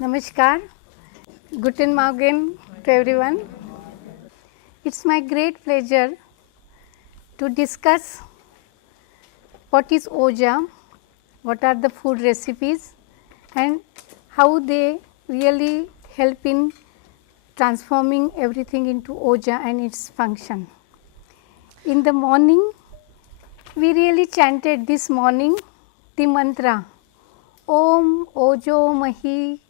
Namaskar. Guten Morgen to everyone. It's my great pleasure to discuss what is Oja, what are the food recipes and how they really help in transforming everything into Oja and its function. In the morning, we really chanted this morning the mantra Om Ojo Mahi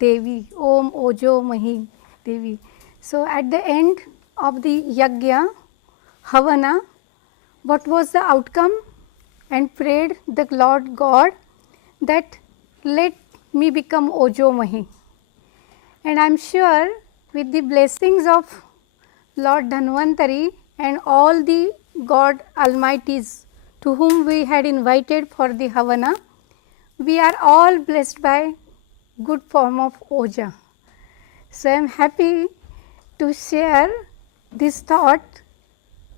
Devi, Om Ojo Mahi Devi. So, at the end of the Yagya, Havana, what was the outcome? And prayed the Lord God that let me become Ojo Mahi. And I am sure with the blessings of Lord Dhanvantari and all the God Almighties to whom we had invited for the Havana, we are all blessed by good form of Oja. So, I am happy to share this thought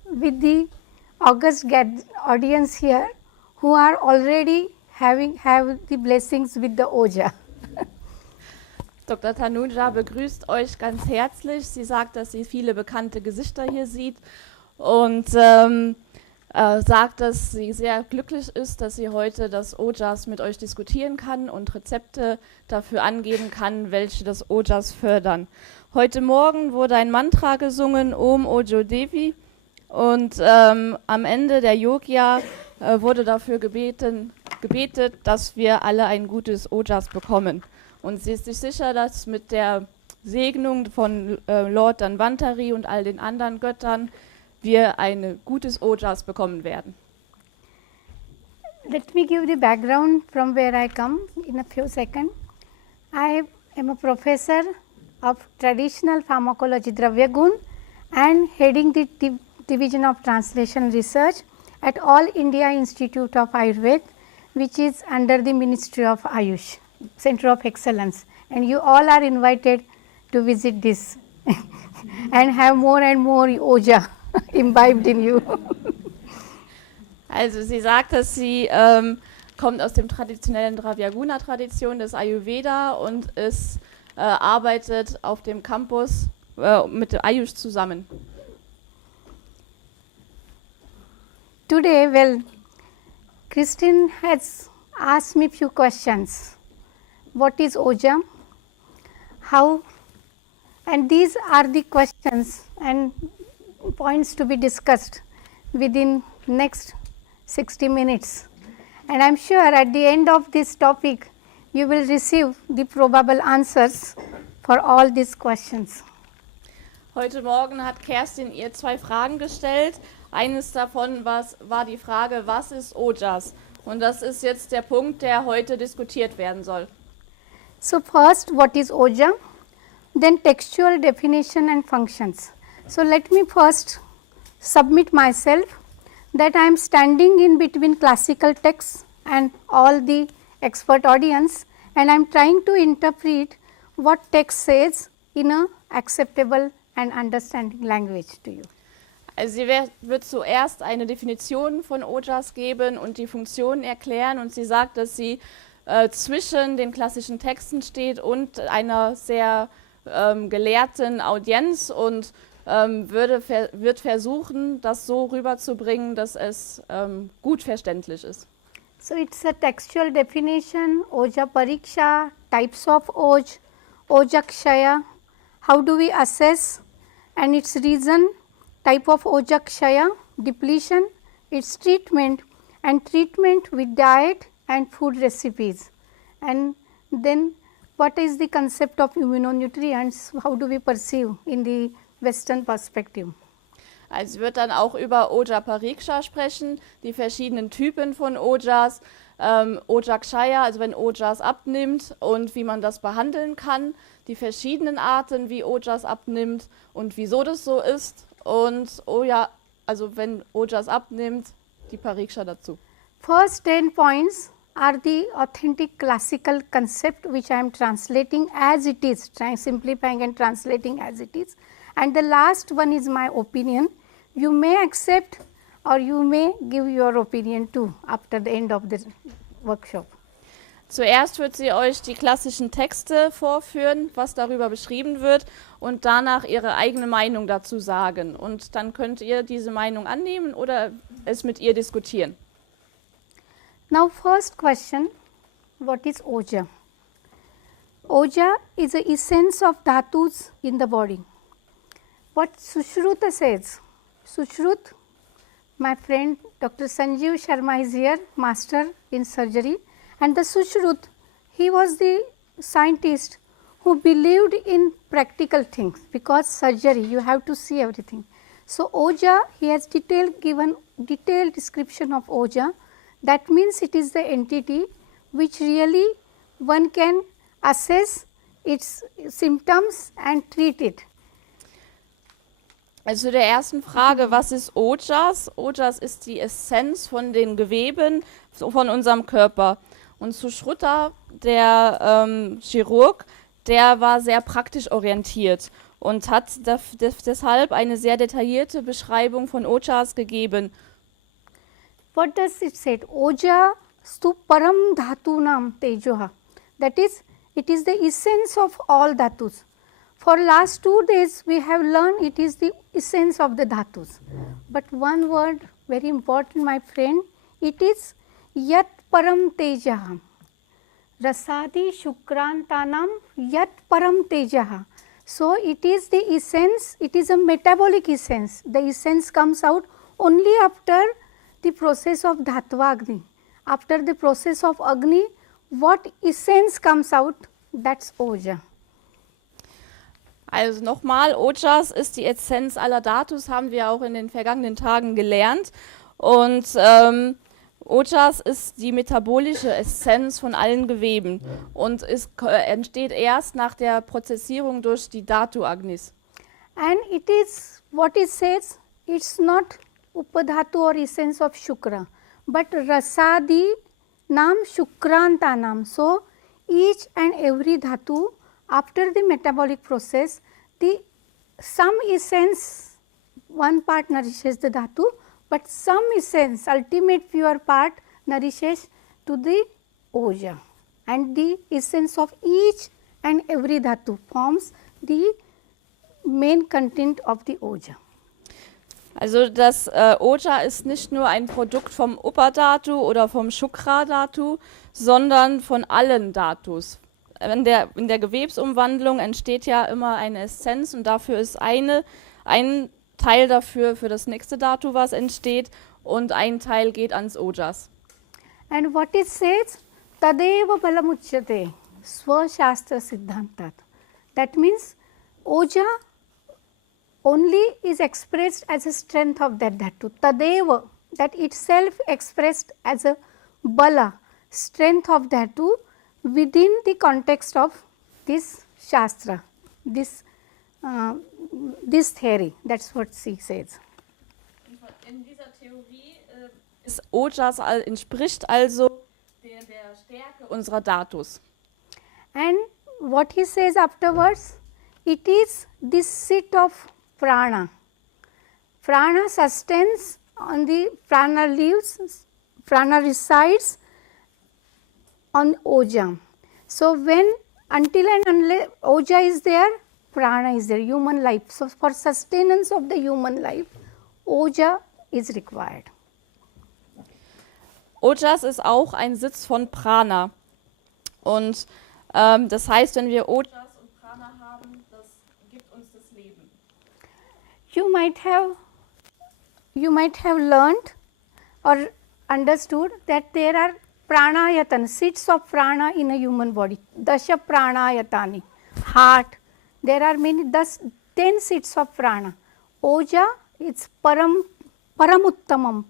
with the august audience here who are already have the blessings with the Oja. Dr. Tanuja begrüßt euch ganz herzlich. Sie sagt, dass sie viele bekannte Gesichter hier sieht und sagt, dass sie sehr glücklich ist, dass sie heute das Ojas mit euch diskutieren kann und Rezepte dafür angeben kann, welche das Ojas fördern. Heute Morgen wurde ein Mantra gesungen, Om Ojo Devi, und am Ende der Yogya wurde dafür gebetet, dass wir alle ein gutes Ojas bekommen. Und sie ist sich sicher, dass mit der Segnung von Lord Dhanvantari und all den anderen Göttern wir ein gutes Ojas bekommen werden. Let me give the background from where I come in a few seconds. I am a professor of traditional pharmacology Dravya Gun and heading the Division of Translation Research at All India Institute of Ayurveda, which is under the Ministry of Ayush, Center of Excellence, and you all are invited to visit this and have more and more Oja imbibed in you. Also sie sagt, dass sie kommt aus dem traditionellen Dravya-Guna-Tradition des Ayurveda und arbeitet auf dem Campus mit der Ayush zusammen. Today, well, Christine has asked me few questions. What is Oja? How? And these are the questions and points to be discussed within next 60 minutes. And I am sure at the end of this topic, you will receive the probable answers for all these questions. Heute Morgen hat Kerstin ihr 2 Fragen gestellt. Eines davon war die Frage, was ist Ojas? Und das ist jetzt der Punkt, der heute diskutiert werden soll. So first, what is Oja? Then textual definition and functions. So let me first submit myself that I am standing in between classical texts and all the expert audience, and I am trying to interpret what text says in a acceptable and understanding language to you. Also sie wird zuerst eine Definition von Ojas geben und die Funktionen erklären, und sie sagt, dass sie zwischen den klassischen Texten steht und einer sehr gelehrten Audienz und wird versuchen, das so rüberzubringen, dass es gut verständlich ist. So it's a textual definition, Oja Pariksha, types of Oj, Oja Kshaya, how do we assess and its reason, type of Oja Kshaya, depletion, its treatment and treatment with diet and food recipes. And then what is the concept of immunonutrients, how do we perceive in the Western perspective. Also wird dann auch über Oja Pariksha sprechen, die verschiedenen Typen von Ojas, Oja Kshaya, also wenn Ojas abnimmt und wie man das behandeln kann, die verschiedenen Arten, wie Ojas abnimmt und wieso das so ist, und also wenn Ojas abnimmt, die Pariksha dazu. First 10 points are the authentic classical concept which I am translating as it is, trying simplifying and translating as it is, and the last one is my opinion. You may accept or you may give your opinion too after the end of the workshop. Zuerst wird sie euch die klassischen Texte vorführen, was darüber beschrieben wird, und danach ihre eigene Meinung dazu sagen. Und dann könnt ihr diese Meinung annehmen oder es mit ihr diskutieren. Now first question, what is Oja? Oja is the essence of dhatus in the body. What Sushruta says, Sushrut, my friend Dr. Sanjeev Sharma is here, master in surgery, and the Sushrut, he was the scientist who believed in practical things, because surgery you have to see everything. So Oja, he has given detailed description of Oja. That means it is the entity which really one can assess its symptoms and treat it. Also zu der ersten Frage, was ist Ojas? Ojas ist die Essenz von den Geweben von unserem Körper. Und Sushruta, der Chirurg, der war sehr praktisch orientiert und hat deshalb eine sehr detaillierte Beschreibung von Ojas gegeben. What does it say? Oja stu param dhatunam tejoha. That is, it is the essence of all dhatus. For last 2 days we have learned it is the essence of the dhatus. But one word very important, my friend, it is yat param tejaha. Rasadi shukrantanam yat param tejaha. So it is the essence, it is a metabolic essence. The essence comes out only after the process of Dhatva Agni. After the process of Agni, what essence comes out? That's Oja. Also nochmal, Ojas ist die Essenz aller Dhatus, haben wir auch in den vergangenen Tagen gelernt. Und Ojas ist die metabolische Essenz von allen Geweben und entsteht erst nach der Prozessierung durch die Dhatu-Agnis. And it is what it says, it's not Upadhatu or essence of Shukra, but Rasadi Nam Shukrantanam. So each and every Dhatu, after the metabolic process, some essence, one part nourishes the Dhatu, but some essence, ultimate pure part, nourishes to the Oja, and the essence of each and every Dhatu forms the main content of the Oja. Also das Oja ist nicht nur ein Produkt vom Upadhatu oder vom Shukra-Dhatu, sondern von allen Dhatus. In der Gewebsumwandlung entsteht ja immer eine Essenz und dafür ist ein Teil dafür für das nächste Dhatu, was entsteht, und ein Teil geht ans Ojas. And what it says, Tadeva balamuchyate swashastra siddhantat. That means Oja only is expressed as a strength of that dhatu. Tadeva, that itself expressed as a bala, strength of dhatu within the context of this shastra, this theory. That's what she says. In dieser Theorie ist Ojas entspricht also der Stärke unserer Dhatus. And what he says afterwards, it is this seat of prana. Prana sustains on the prana lives, prana resides on Oja. So when until and unless Oja is there, prana is there, human life. So for sustenance of the human life, Oja is required. Ojas ist auch ein Sitz von Prana. Und das heißt, wenn wir Ojas und Prana haben, das gibt uns das Leben. You might have learned or understood that there are pranayatan, seats of prana in a human body. Dasha pranayatani, heart. There are 10 seats of prana. Oja, it's paramuttamam,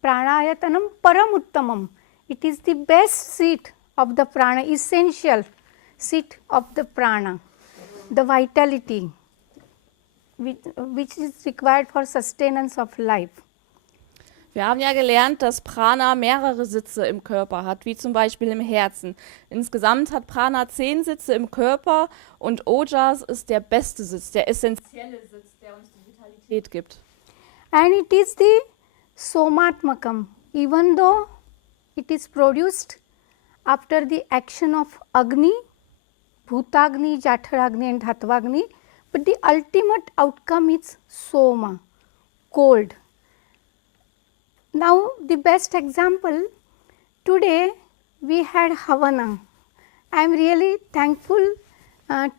pranayatanam paramuttamam. It is the best seat of the prana, essential seat of the prana, the vitality which is required for sustenance of life. Wir haben ja gelernt, dass Prana mehrere Sitze im Körper hat, wie zum Beispiel im Herzen. Insgesamt hat Prana 10 Sitze im Körper und Ojas ist der beste Sitz, der essentielle Sitz, der uns die Vitalität gibt. And it is the somatmakam, even though it is produced after the action of Agni, Bhutagni, Jatharagni and Dhattvagni, but the ultimate outcome is Soma, cold. Now, the best example, today we had Havana. I am really thankful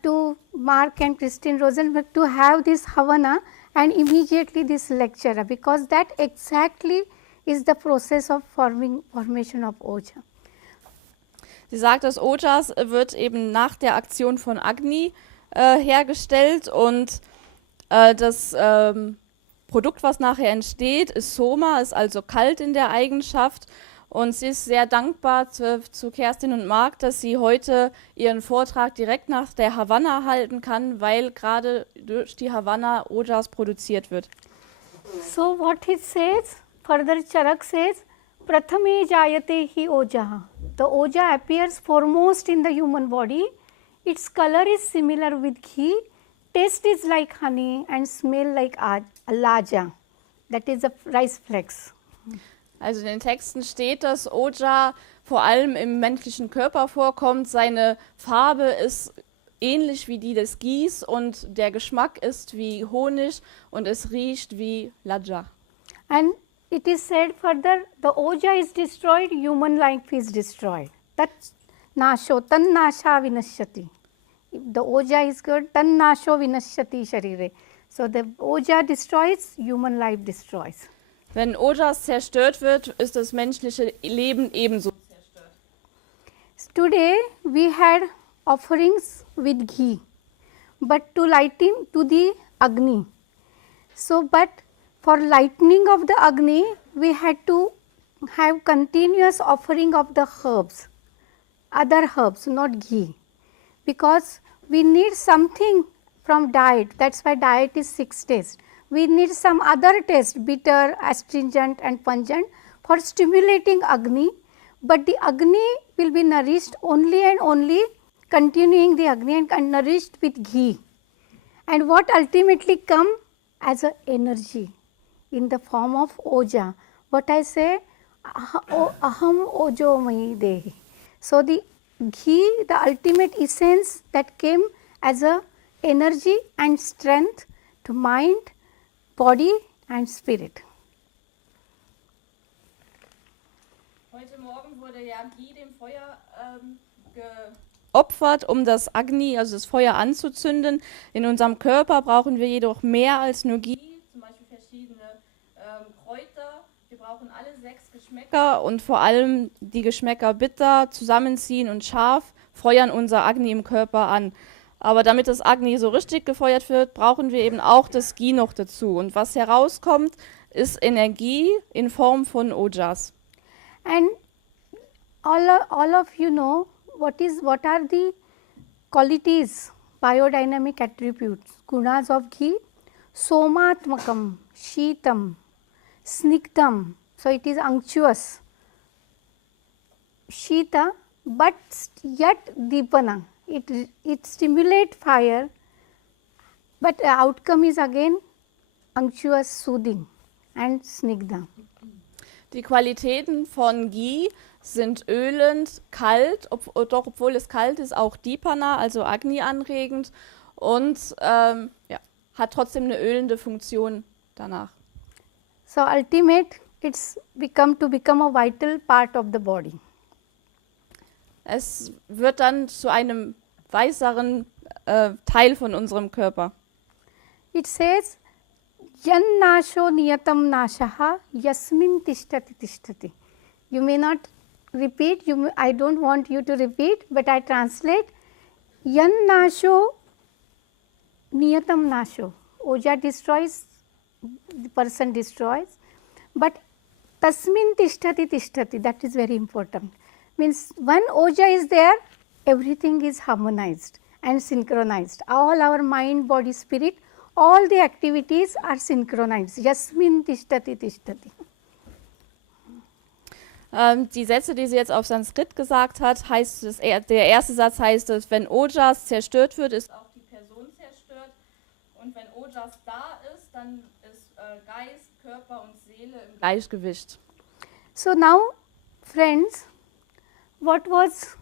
to Mark and Christine Rosenberg to have this Havana and immediately this lecture, because that exactly is the process of formation of Oja. Sie sagt, das Ojas wird eben nach der Aktion von Agni hergestellt und das Produkt, was nachher entsteht, ist Soma, ist also kalt in der Eigenschaft. Und sie ist sehr dankbar zu Kerstin und Marc, dass sie heute ihren Vortrag direkt nach der Havanna halten kann, weil gerade durch die Havanna Ojas produziert wird. So what he says, further Charak says, Prathame jayate hi Oja. The Oja appears foremost in the human body. Its color is similar with ghee, taste is like honey and smell like alaja, that is a rice flakes. Also in den Texten steht, dass Oja vor allem im menschlichen Körper vorkommt. Seine Farbe ist ähnlich wie die des Ghies und der Geschmack ist wie Honig und es riecht wie Laja. And it is said further, the Oja is destroyed, human life is destroyed. That's nasho, tan nasha vinashyati. If the Oja is good, tan nasho vinashyati sharire. So the Oja destroys, human life destroys. Wenn Ojas zerstört wird, ist das menschliche Leben ebenso zerstört. Today we had offerings with ghee, but to lighten to the Agni. So, but for lightening of the Agni, we had to have continuous offering of the herbs, other herbs, not ghee, because we need something from diet. That's why diet is 6 tastes. We need some other taste, bitter, astringent and pungent, for stimulating Agni, but the Agni will be nourished only and only continuing the Agni and nourished with ghee. And what ultimately come as a energy in the form of Oja. What I say, aham ojo mahi dehi. So the ghee, the ultimate essence that came as a energy and strength to mind, body and spirit. Heute Morgen wurde ja Ghee dem Feuer geopfert, um das Agni, also das Feuer anzuzünden. In unserem Körper brauchen wir jedoch mehr als nur Ghee, zum Beispiel verschiedene Kräuter. Wir brauchen alle 6 Geschmäcker und vor allem die Geschmäcker bitter, zusammenziehen und scharf feuern unser Agni im Körper an. Aber damit das Agni so richtig gefeuert wird, brauchen wir eben auch das Ghee noch dazu. Und was herauskommt, ist Energie in Form von Ojas. And all of you know what are the qualities, biodynamic attributes, gunas of ghee. Somatmakam, sheetam, snigdham, so it is unctuous, sheeta, but yet deepana. It stimulates fire, but the outcome is again unctuous, soothing and snigdha. Die Qualitäten von Ghee sind ölend, kalt, obwohl es kalt ist, auch Dipana, also Agni anregend und hat trotzdem eine ölende Funktion danach. So ultimate, it's become a vital part of the body. Es wird dann zu einem weiseren Teil von unserem Körper. It says, yan nasho niyatam nashaha yasmin tishtati tishtati. You may not repeat, I don't want you to repeat, but I translate. Yan nasho niyatam nasho. Oja destroys, the person destroys, but tasmin tishtati tishtati, that is very important. Means when Oja is there, everything is harmonized and synchronized. All our mind, body, spirit, all the activities are synchronized. Yasmin tishtati tishtati. Die Sätze, die sie jetzt auf Sanskrit gesagt hat, heißt es, der erste Satz heißt es, wenn Ojas zerstört wird, ist auch die Person zerstört. Und wenn Ojas da ist, dann ist Geist, Körper und Seele im Gleichgewicht. So now, friends, what was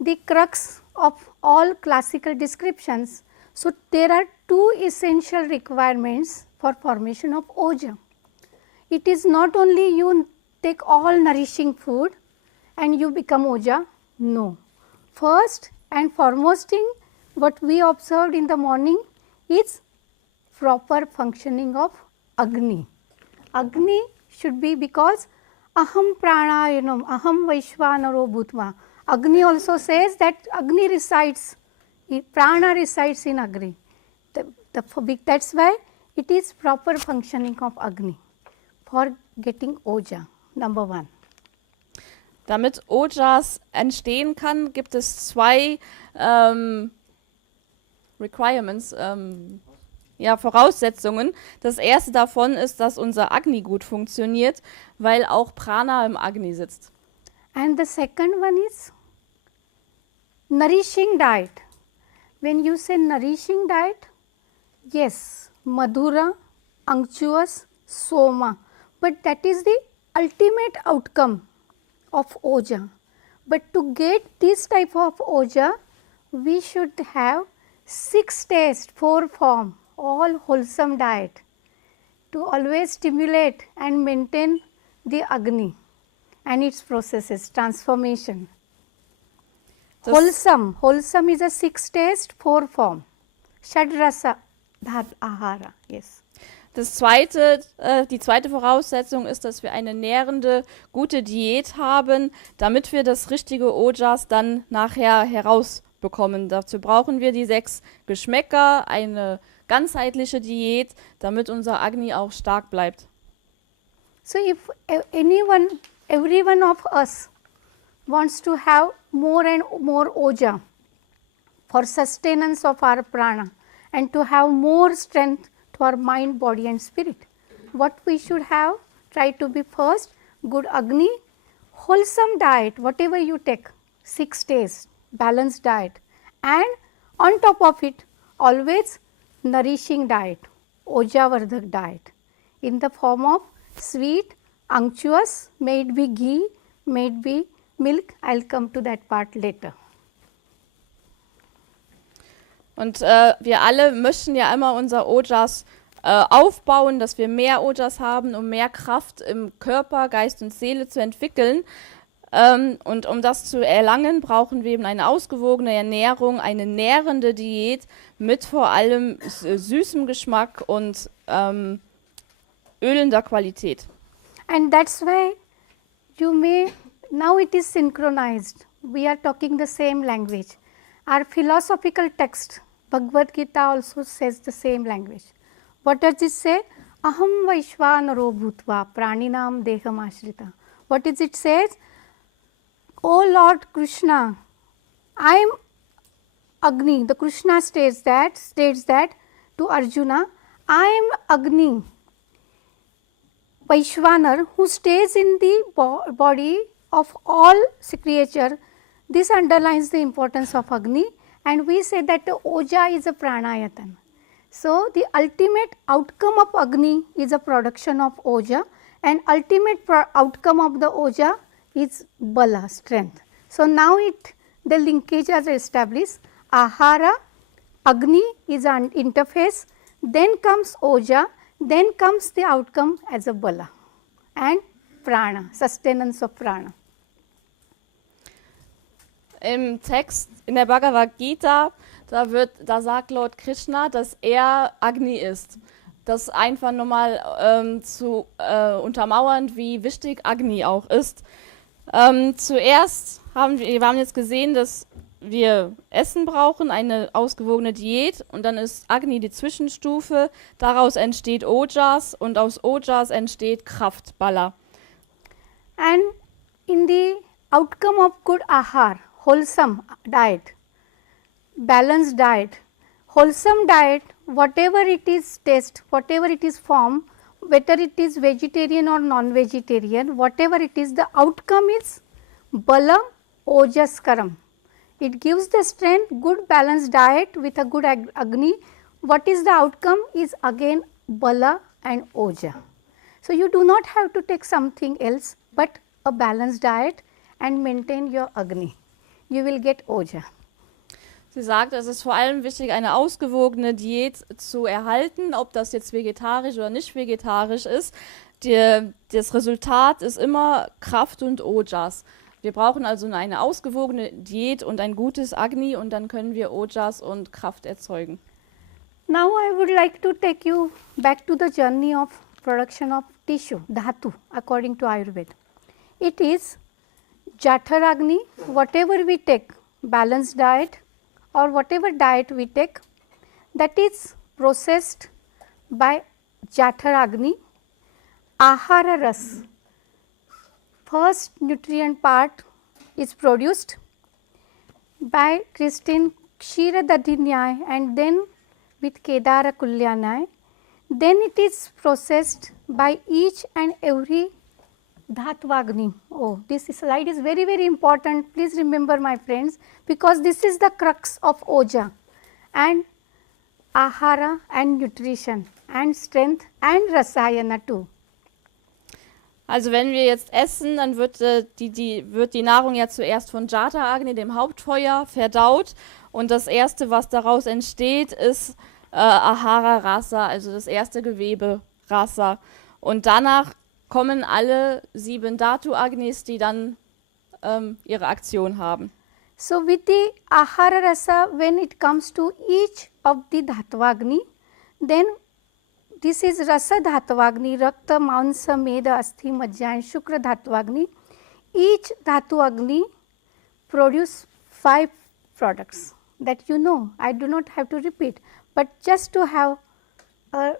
the crux of all classical descriptions? So, there are two essential requirements for formation of Oja. It is not only you take all nourishing food and you become Oja, no. First and foremost thing what we observed in the morning is proper functioning of Agni. Agni should be because aham pranayanam, aham vaishvanaro bhutva. Agni also says that Agni resides, prana resides in Agni. That's why it is proper functioning of Agni for getting Oja, number one. Damit Ojas entstehen kann, gibt es zwei Requirements, Voraussetzungen. Das erste davon ist, dass unser Agni gut funktioniert, weil auch Prana im Agni sitzt. And the second one is nourishing diet. When you say nourishing diet, yes, Madhura, unctuous, Soma, but that is the ultimate outcome of Oja. But to get this type of Oja, we should have 6 taste, 4 form, all wholesome diet to always stimulate and maintain the Agni and its processes, transformation. Wholesome is a 6 taste, 4 form. Shadrasa ahara, yes. Die zweite Voraussetzung ist, dass wir eine nährende, gute Diät haben, damit wir das richtige Ojas dann nachher herausbekommen. Dazu brauchen wir die 6 Geschmäcker, eine ganzheitliche Diät, damit unser Agni auch stark bleibt. So if every one of us wants to have more and more Oja for sustenance of our prana and to have more strength to our mind, body and spirit, what we should have, try to be first good Agni, wholesome diet, whatever you take, 6 days, balanced diet, and on top of it always nourishing diet, Oja Vardhak diet in the form of sweet, unctuous, may it be ghee, may it be milk. I will come to that part later. Und wir alle möchten ja immer unser Ojas aufbauen, dass wir mehr Ojas haben, um mehr Kraft im Körper, Geist und Seele zu entwickeln. Und um das zu erlangen, brauchen wir eben eine ausgewogene Ernährung, eine nährende Diät mit vor allem süßem Geschmack und ölender Qualität. And that's why you may, now it is synchronized, we are talking the same language. Our philosophical text, Bhagavad-Gita also says the same language. What does it say? Aham vaishvanaro bhutva praninam deham ashrita. What is it says? O Lord Krishna, I am Agni. The Krishna states that to Arjuna, I am Agni, Vaishvanar, who stays in the body of all creature. This underlines the importance of Agni, and we say that the Oja is a pranayatan. So, the ultimate outcome of Agni is a production of Oja, and ultimate outcome of the Oja is Bala, strength. So, now the linkage is established. Ahara, Agni is an interface, then comes Oja, then comes the outcome as a Bala and Prana, sustenance of Prana. Im Text in der Bhagavad-Gita, da sagt Lord Krishna, dass er Agni ist. Das einfach nochmal zu untermauern, wie wichtig Agni auch ist. Zuerst haben wir haben jetzt gesehen, dass wir Essen brauchen, eine ausgewogene Diät, und dann ist Agni die Zwischenstufe. Daraus entsteht Ojas und aus Ojas entsteht Kraft, Bala. And in the outcome of good ahar, wholesome diet, balanced diet, wholesome diet, whatever it is taste, whatever it is form, whether it is vegetarian or non-vegetarian, whatever it is, the outcome is Bala Ojaskaram. It gives the strength, good balanced diet with a good Agni. What is the outcome is again Bala and Oja. So, you do not have to take something else but a balanced diet and maintain your Agni. You will get Oja. Sie sagt, es ist vor allem wichtig, eine ausgewogene Diät zu erhalten, ob das jetzt vegetarisch oder nicht vegetarisch ist. Das Resultat ist immer Kraft und Ojas. Wir brauchen also eine ausgewogene Diät und ein gutes Agni und dann können wir Ojas und Kraft erzeugen. Now I would like to take you back to the journey of production of tissue, dhatu, according to Ayurveda. It is Jathar Agni, whatever we take, balanced diet or whatever diet we take, that is processed by Jathar Agni. Ahara Ras, first nutrient part is produced by Christine Kshiradadhinyay and then with Kedara Kulyanay. Then it is processed by each and every Dhatvagni. Oh, this slide is very, very important. Please remember, my friends, because this is the crux of Oja and Ahara and nutrition and strength and Rasayana too. Also wenn wir jetzt essen, dann wird die Nahrung ja zuerst von Jata Agni, dem Hauptfeuer, verdaut und das erste, was daraus entsteht, ist Ahara Rasa, also das erste Gewebe Rasa. Und danach kommen alle 7 Dhatu Agnis, die dann ihre Aktion haben. So with the Ahara Rasa, when it comes to each of the Dhatvagni, then this is Rasa Dhatvagni, Rakta, Mansa, Meda, Asthi, Majja and Shukra Dhatvagni. Each Dhatu Agni produce 5 products that you know. I do not have to repeat, but just to have a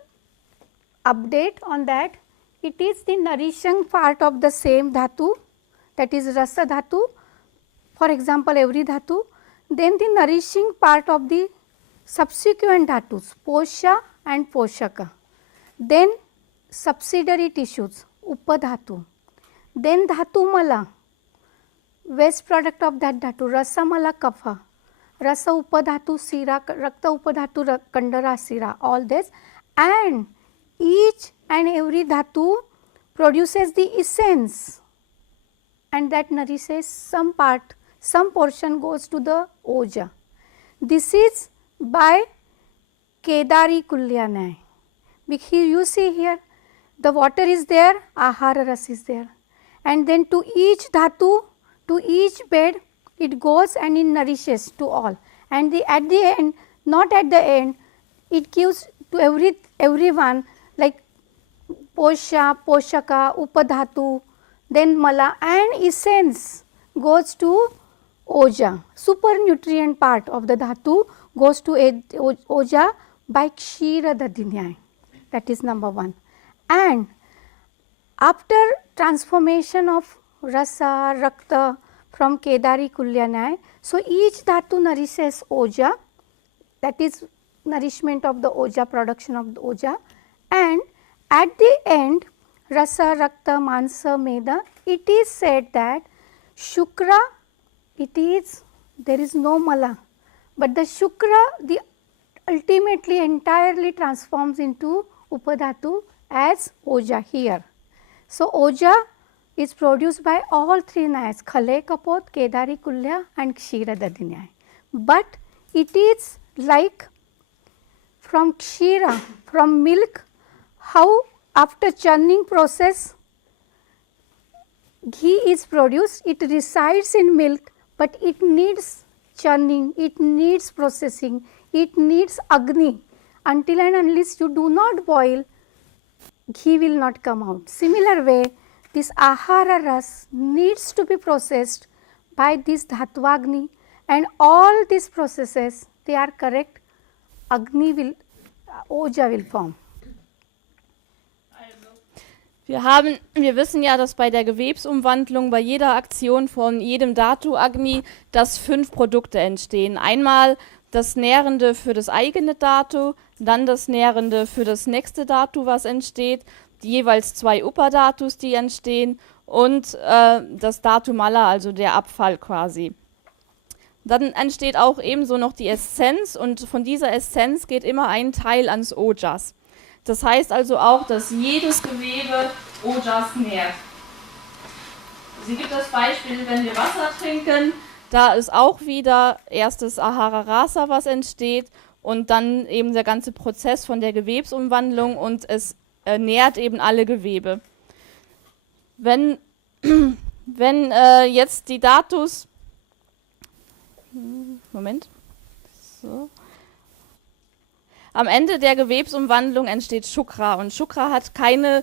update on that, it is the nourishing part of the same Dhatu, that is Rasa Dhatu, for example every Dhatu, then the nourishing part of the subsequent Dhatus, Posha and Poshaka. Then subsidiary tissues, Upadhatu. Then Dhatu Mala, waste product of that Dhatu, Rasa Mala Kapha, Rasa Upadhatu Sira, Rakta Upadhatu Kandara Sira, all this. And each and every Dhatu produces the essence and that nourishes some part, some portion goes to the Oja. This is by Kedari Kulyanay. Here you see here the water is there, Ahara Ras is there, and then to each Dhatu, to each bed it goes and it nourishes to all, and at the end, not at the end, it gives to everyone like Posha, Poshaka, Upadhatu, then Mala, and essence goes to Oja. Super nutrient part of the Dhatu goes to Oja by Kshira Dadhinyay. That is number 1. And after transformation of Rasa, Rakta from Kedari Kulyanay, so each Dhatu nourishes Oja, that is nourishment of the Oja, production of the Oja, and at the end Rasa, Rakta, Mansa, Meda, it is said that Shukra, there is no Mala, but the Shukra, the ultimately entirely transforms into Upadhatu as Oja here. So Oja is produced by all 3 Nayas, Khale, Kapot, Kedari, Kulya and Kshira Dadhinyay. But it is like from Kshira, from milk, how after churning process ghee is produced, it resides in milk, but it needs churning, it needs processing, it needs Agni. Until and unless you do not boil, ghee will not come out. Similar way, this Ahara Ras needs to be processed by this Dhatvagni, and all these processes, they are correct, Oja will form. Wir wissen ja, dass bei der Gewebsumwandlung, bei jeder Aktion von jedem Dhatu Agni, dass 5 Produkte entstehen. Einmal das Nährende für das eigene Dhatu, dann das Nährende für das nächste Dhatu, was entsteht, die jeweils 2 Upadhatus, die entstehen, und das Dhatu Mala, also der Abfall quasi. Dann entsteht auch ebenso noch die Essenz, und von dieser Essenz geht immer ein Teil ans Ojas. Das heißt also auch, dass jedes Gewebe Ojas nährt. Sie gibt das Beispiel, wenn wir Wasser trinken, da ist auch wieder erst das Ahara Rasa, was entsteht und dann eben der ganze Prozess von der Gewebsumwandlung und es ernährt eben alle Gewebe. Wenn jetzt die Datus, so. Am Ende der Gewebsumwandlung entsteht Shukra und Shukra hat keinen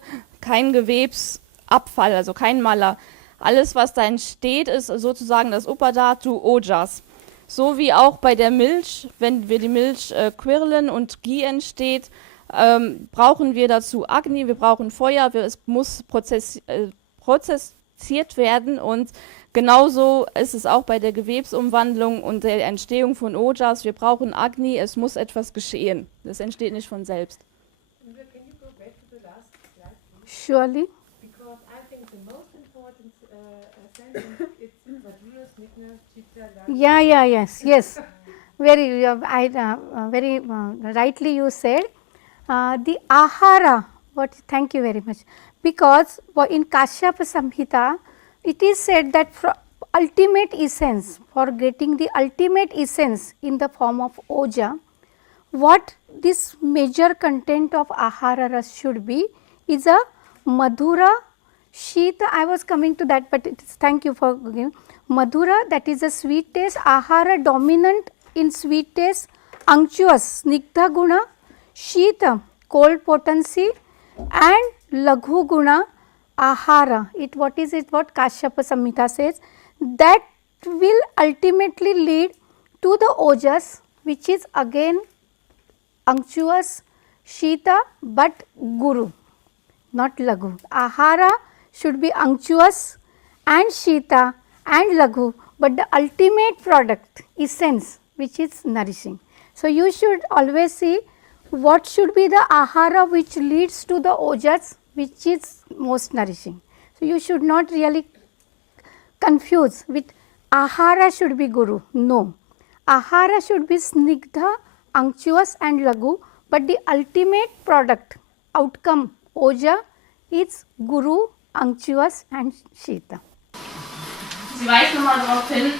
Gewebsabfall, also kein Mala. Alles, was da entsteht, ist sozusagen das Upadhatu Ojas. So wie auch bei der Milch, wenn wir die Milch quirlen und Ghee entsteht, brauchen wir dazu Agni, wir brauchen Feuer, es muss prozessiert werden und genauso ist es auch bei der Gewebsumwandlung und der Entstehung von Ojas. Wir brauchen Agni, es muss etwas geschehen. Das entsteht nicht von selbst. Surely. Because I think the most important sentence is Madhura Snigna Chitta Gana. Yes. Very rightly you said. The ahara, thank you very much. Because in Kashyapa Samhita, it is said that for ultimate essence, for getting the ultimate essence in the form of Oja, what this major content of ahara ras should be is a Madhura, Shita. I was coming to that, but thank you for giving. Madhura, that is a sweet taste, ahara dominant in sweet taste, unctuous, snigdha guna, Shita, cold potency, and laghu guna, ahara. What Kashyapa Samhita says, that will ultimately lead to the Ojas, which is again unctuous, Shita, but Guru, not Laghu. Ahara should be unctuous and Shita and Laghu, but the ultimate product, essence, which is nourishing. So, you should always see what should be the ahara which leads to the Ojas, which is most nourishing. So, you should not really confuse with ahara should be Guru. No, ahara should be snigdha, unctuous and laghu, but the ultimate product, outcome, Oja, is Guru, unctuous and Shita. Sie weist nochmal darauf hin,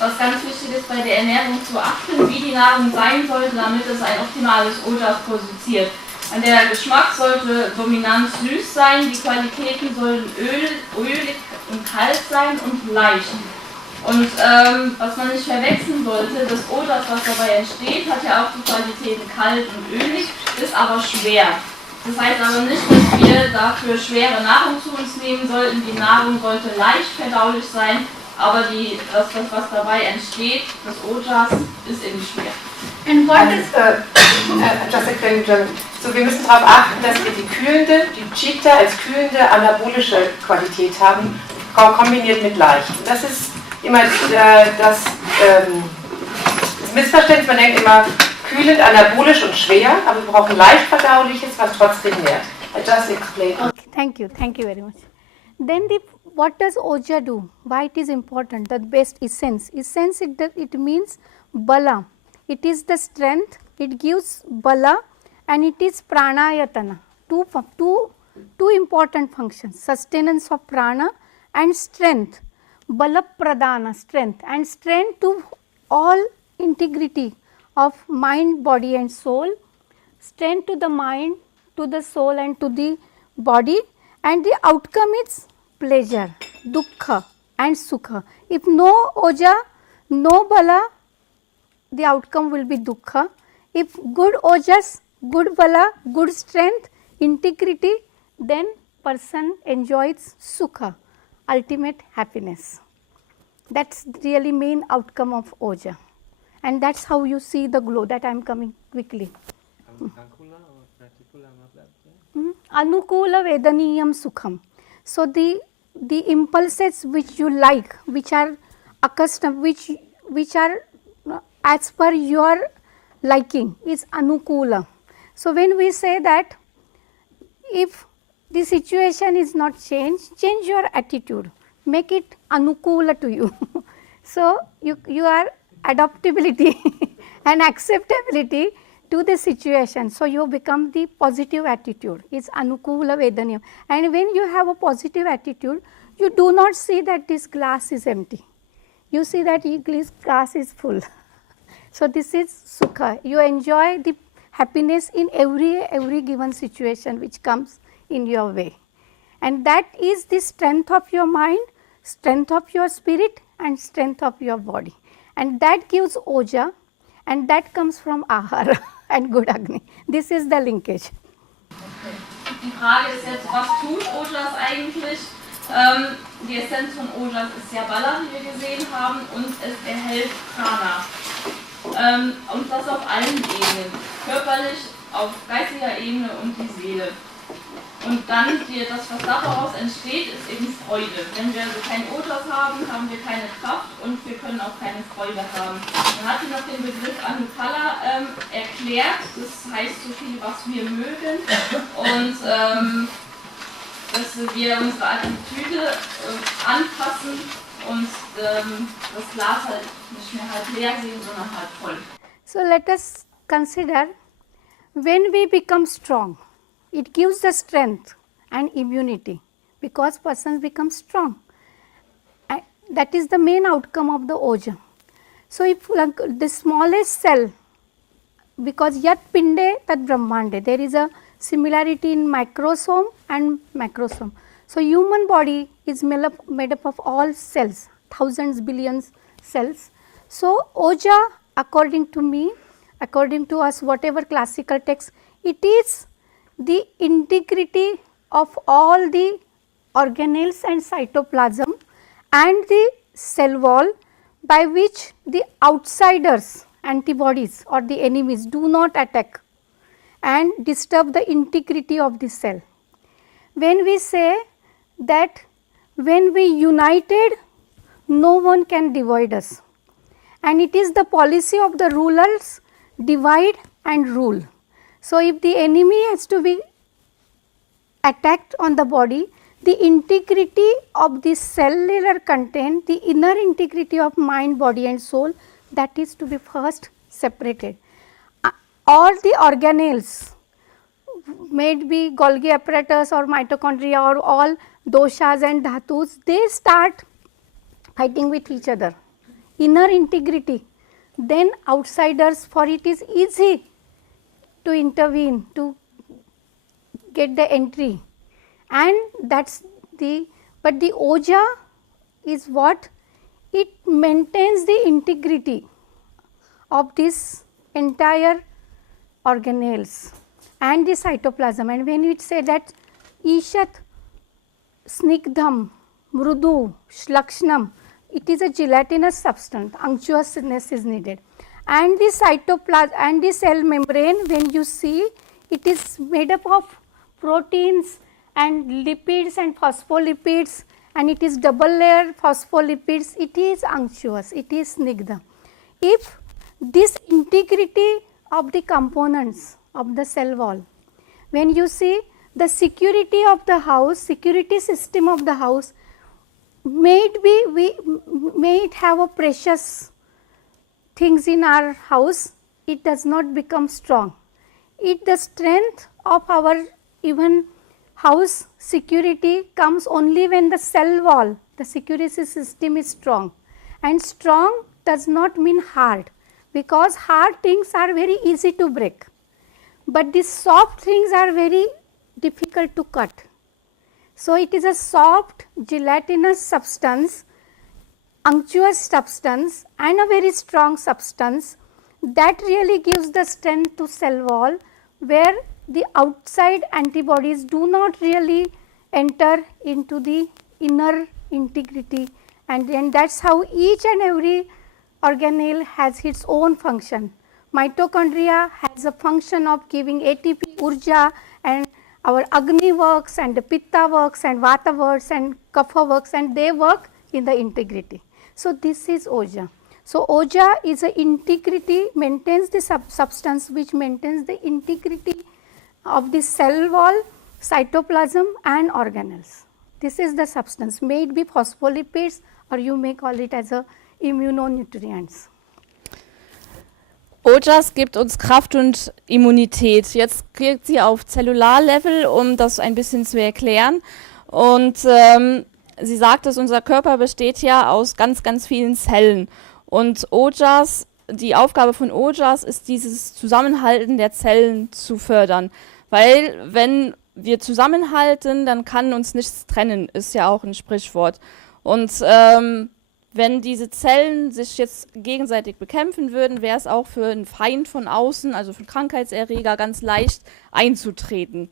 was ganz wichtig ist bei der Ernährung zu achten, wie die Nahrung sein sollte, damit es ein optimales Ojas produziert. Der Geschmack sollte dominant süß sein, die Qualitäten sollten ölig und kalt sein und leicht. Und was man nicht verwechseln sollte, das Ojas, was dabei entsteht, hat ja auch die Qualitäten kalt und ölig, ist aber schwer. Das heißt aber nicht, dass wir dafür schwere Nahrung zu uns nehmen sollten. Die Nahrung sollte leicht verdaulich sein, aber das, was dabei entsteht, das Ojas, ist eben schwer. And what is just explain German. So, wir müssen darauf achten, dass wir die Chitta als kühlende anabolische Qualität haben, kombiniert mit leicht. Das ist immer das Missverständnis, man denkt immer kühlend, anabolisch und schwer, aber wir brauchen leicht verdauliches, was trotzdem nährt. I just explained. Okay, thank you very much. Then what does Oja do? Why it is important? The best essence. Essence it means bala. It is the strength. It gives bala, and it is pranayatana. Two important functions: sustenance of prana and strength. Bala pradana, strength, and strength to all integrity of mind, body and soul, strength to the mind, to the soul and to the body, and the outcome is pleasure, dukkha and sukha. If no Oja, no bala, the outcome will be dukkha. If good Ojas, good bala, good strength, integrity, then person enjoys sukha, ultimate happiness. That's really main outcome of Oja. And that's how you see the glow. That I am coming quickly. Anukula Vedaniyam Sukham. So the impulses which you like, which are accustomed, which are as per your liking, is Anukula. So when we say that if the situation is not changed, change your attitude, make it Anukula to you. So you are adaptability and acceptability to the situation. So you become the positive attitude. It's Anukula Vedaniyam. And when you have a positive attitude, you do not see that this glass is empty. You see that this glass is full. So this is sukha. You enjoy the happiness in every given situation which comes in your way. And that is the strength of your mind, strength of your spirit and strength of your body. And that gives oja and that comes from ahara and good agni. This is the linkage. Die Frage ist jetzt, was tut Ojas eigentlich? Die Essenz von Ojas ist ja Bala, wie wir gesehen haben, und es erhält Prana. Und das auf allen Ebenen, körperlich, auf geistiger Ebene und die Seele. Und dann, das, was daraus entsteht, ist eben Freude. Wenn wir also kein Ojas haben, haben wir keine Kraft und wir können auch keine Freude haben. Dann hat sie noch den Begriff Anukala erklärt, das heißt so viel, was wir mögen. Und dass wir unsere Attitüde anpassen und das Glas halt nicht mehr halb leer sehen, sondern halb voll. So let us consider when we become strong. It gives the strength and immunity because persons become strong. And that is the main outcome of the oja. So if like the smallest cell, because yat pinde tat brahmande, there is a similarity in microsome and macrosome. So human body is made up of all cells, thousands, billions cells. So oja, according to me, according to us, whatever classical text, it is the integrity of all the organelles and cytoplasm and the cell wall by which the outsiders, antibodies or the enemies do not attack and disturb the integrity of the cell. When we say that when we united, no one can divide us, and it is the policy of the rulers, divide and rule. So if the enemy has to be attacked on the body, the integrity of the cellular content, the inner integrity of mind, body and soul, that is to be first separated. All the organelles, may it be Golgi apparatus or mitochondria or all doshas and dhatus, they start fighting with each other. Inner integrity, then outsiders, for it is easy to intervene, to get the entry, and that's the, but the oja is what? It maintains the integrity of this entire organelles and the cytoplasm. And when we say that ishat snigdham mrudu shlakshnam, it is a gelatinous substance, unctuousness is needed. And the cytoplasm and the cell membrane, when you see, it is made up of proteins and lipids and phospholipids, and it is double layer phospholipids, it is unctuous, it is snigdha. If this integrity of the components of the cell wall, when you see the security of the house, security system of the house, may it have a precious things in our house, it does not become strong. The strength of our even house security comes only when the cell wall, the security system is strong. And strong does not mean hard, because hard things are very easy to break, but the soft things are very difficult to cut. So it is a soft gelatinous substance, unctuous substance and a very strong substance that really gives the strength to cell wall, where the outside antibodies do not really enter into the inner integrity, and then that is how each and every organelle has its own function. Mitochondria has a function of giving ATP, urja, and our Agni works and the Pitta works and Vata works and Kapha works, and they work in the integrity. So this is oja. So oja is a integrity, maintains the substance which maintains the integrity of the cell wall, cytoplasm and organelles. This is the substance, may it be phospholipids or you may call it as a immunonutrients. Ojas gibt uns Kraft und Immunität. Jetzt geht sie auf Zellularlevel, um das ein bisschen zu erklären. Und sie sagt, dass unser Körper besteht ja aus ganz, ganz vielen Zellen. Und Ojas, die Aufgabe von Ojas ist, dieses Zusammenhalten der Zellen zu fördern. Weil wenn wir zusammenhalten, dann kann uns nichts trennen, ist ja auch ein Sprichwort. Und wenn diese Zellen sich jetzt gegenseitig bekämpfen würden, wäre es auch für einen Feind von außen, also für Krankheitserreger, ganz leicht einzutreten.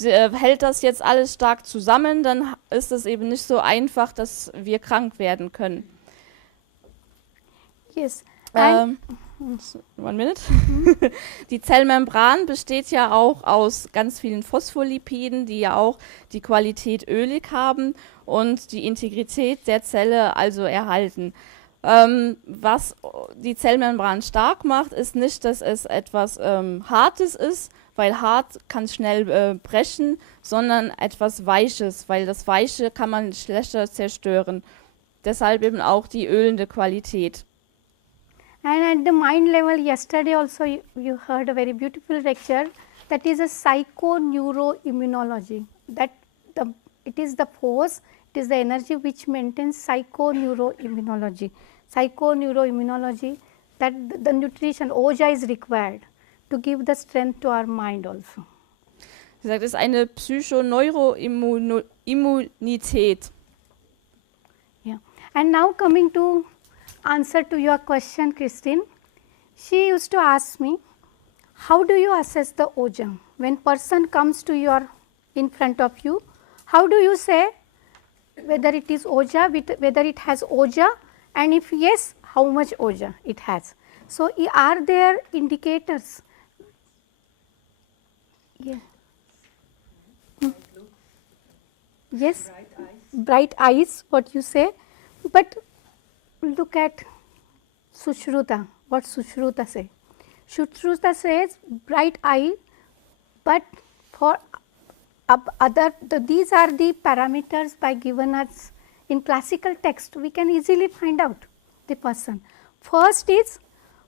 Hält das jetzt alles stark zusammen, dann ist es eben nicht so einfach, dass wir krank werden können. Yes. One minute. Die Zellmembran besteht ja auch aus ganz vielen Phospholipiden, die ja auch die Qualität ölig haben und die Integrität der Zelle also erhalten. Was die Zellmembran stark macht, ist nicht, dass es etwas Hartes ist, weil hart kann schnell brechen, sondern etwas Weiches, weil das Weiche kann man schlechter zerstören. Deshalb eben auch die ölende Qualität. And at the mind level, yesterday also you heard a very beautiful lecture, that is a psychoneuroimmunology. It is the force, it is the energy which maintains psychoneuroimmunology. Psychoneuroimmunology, that the nutrition, Oja is required to give the strength to our mind also. Sie sagt, es ist eine Psychoneuroimmunität. Yeah. And now coming to answer to your question, Christine. She used to ask me, how do you assess the Oja? When person comes to your in front of you, how do you say whether it is Oja, whether it has Oja, and if yes, how much Oja it has? So are there indicators? Yeah. Yes, bright eyes, what you say, but look at Sushruta, what Sushruta say. Sushruta says bright eye, but for these are the parameters by given us in classical text, we can easily find out the person. First is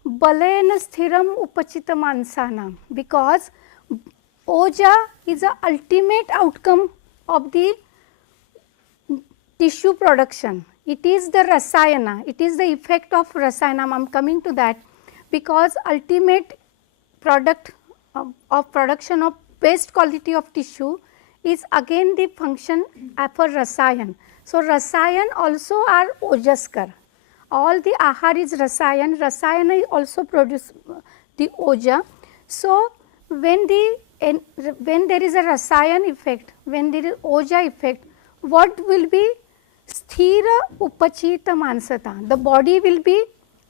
balena sthiram upachita mansanam, because Oja is the ultimate outcome of the tissue production. It is the rasayana, it is the effect of rasayana. I am coming to that, because ultimate product of production of best quality of tissue is again the function for rasayan. So rasayan also are ojaskar. All the ahar is rasayan, rasayana also produce the oja. So when there is a rasayan effect, when there is oja effect, what will be sthira upachita mansata? The body will be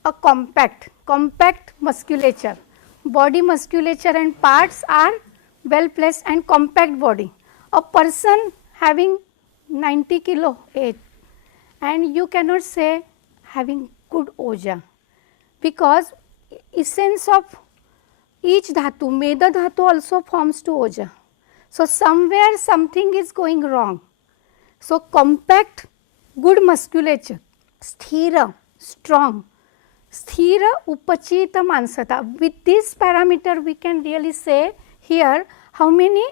a compact musculature. Body musculature and parts are well placed and compact body. A person having 90 kilo weight, and you cannot say having good oja, because essence of each dhatu, meda dhatu also forms to oja. So somewhere something is going wrong. So compact, good musculature, sthira, strong, sthira upachita mansata. With this parameter we can really say here how many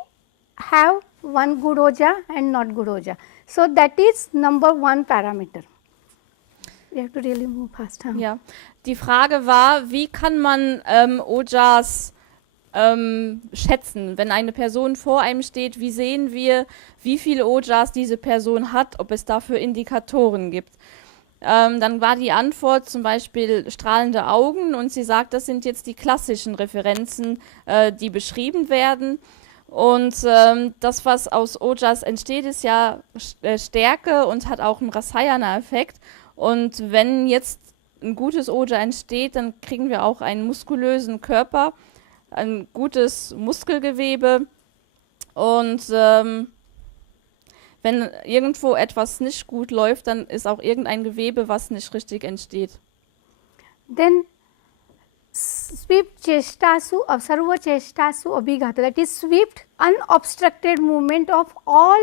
have one good oja and not good oja. So that is number one parameter. We have to really move fast. Huh? Ja, die Frage war, wie kann man Ojas schätzen? Wenn eine Person vor einem steht, wie sehen wir, wie viele Ojas diese Person hat, ob es dafür Indikatoren gibt? Dann war die Antwort zum Beispiel strahlende Augen, und sie sagt, das sind jetzt die klassischen Referenzen, die beschrieben werden. Und das, was aus Ojas entsteht, ist ja Stärke und hat auch einen Rasayana-Effekt. Und wenn jetzt ein gutes Oja entsteht, dann kriegen wir auch einen muskulösen Körper, ein gutes Muskelgewebe, und wenn irgendwo etwas nicht gut läuft, dann ist auch irgendein Gewebe, was nicht richtig entsteht. Then swift chestasu sarva chestasu abhigata, that is swift unobstructed movement of all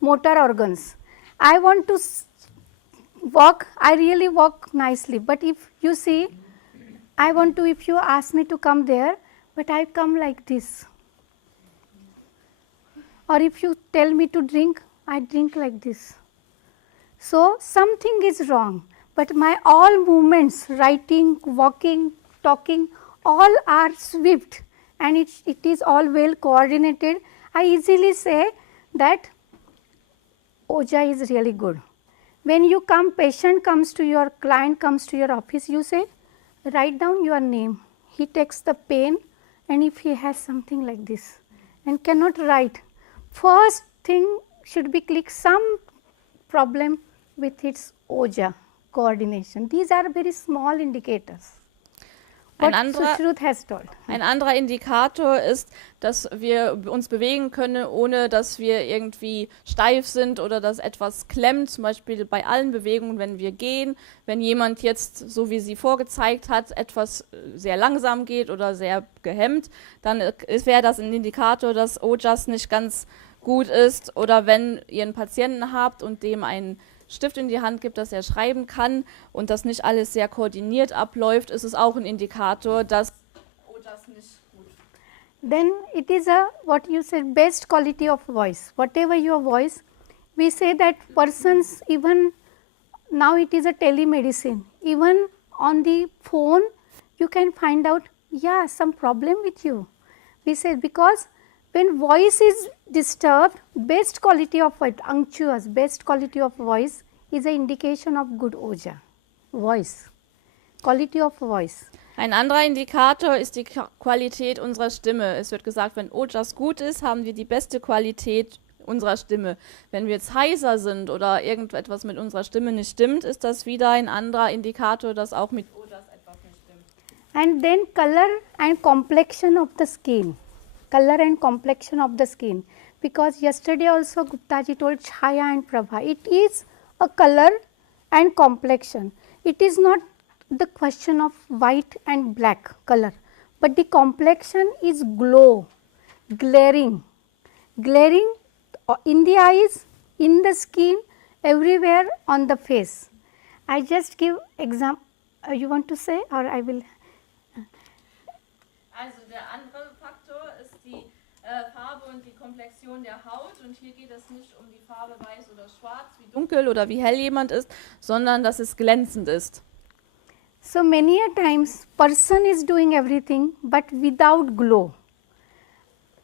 motor organs. I want to walk, I really walk nicely, but if you see, if you ask me to come there, but I come like this. Or if you tell me to drink, I drink like this. So something is wrong, but my all movements, writing, walking, talking, all are swift and it is all well coordinated. I easily say that Oja is really good. When you come, patient comes to your, client comes to your office, you say, write down your name. He takes the pen, and if he has something like this and cannot write, first thing should be click some problem with its Oja coordination. These are very small indicators. What Sushruth has told. Ein anderer Indikator ist, dass wir uns bewegen können, ohne dass wir irgendwie steif sind oder dass etwas klemmt, zum Beispiel bei allen Bewegungen, wenn wir gehen. Wenn jemand jetzt, so wie sie vorgezeigt hat, etwas sehr langsam geht oder sehr gehemmt, dann wäre das ein Indikator, dass Ojas nicht ganz gut ist. Oder wenn ihr einen Patienten habt und dem einen Stift in die Hand gibt, dass er schreiben kann und das nicht alles sehr koordiniert abläuft, ist es auch ein Indikator, dass Ojas nicht gut. Then it is a, what you said, best quality of voice. Whatever your voice, we say that persons, even now it is a telemedicine, even on the phone you can find out, yeah, some problem with you. We say because when voice is disturbed, best quality of it, unctuous, best quality of voice is an indication of good Oja. Voice, quality of voice. Ein anderer Indikator ist die Qualität unserer Stimme. Es wird gesagt, wenn Ojas gut ist, haben wir die beste Qualität unserer Stimme. Wenn wir jetzt heiser sind oder irgendetwas mit unserer Stimme nicht stimmt, ist das wieder ein anderer Indikator, dass auch mit Ojas etwas nicht stimmt. And then color and complexion of the skin. Color and complexion of the skin, because yesterday also Guptaji told Chaya and Prabha, it is a color and complexion. It is not the question of white and black color, but the complexion is glow, glaring in the eyes, in the skin, everywhere on the face. I just give example. You want to say or I will? Also der andere Faktor ist die Farbe und die Komplexion der Haut, und hier geht es nicht um die Farbe weiß oder schwarz, wie dunkel oder wie hell jemand ist, sondern dass es glänzend ist. So many a times person is doing everything but without glow.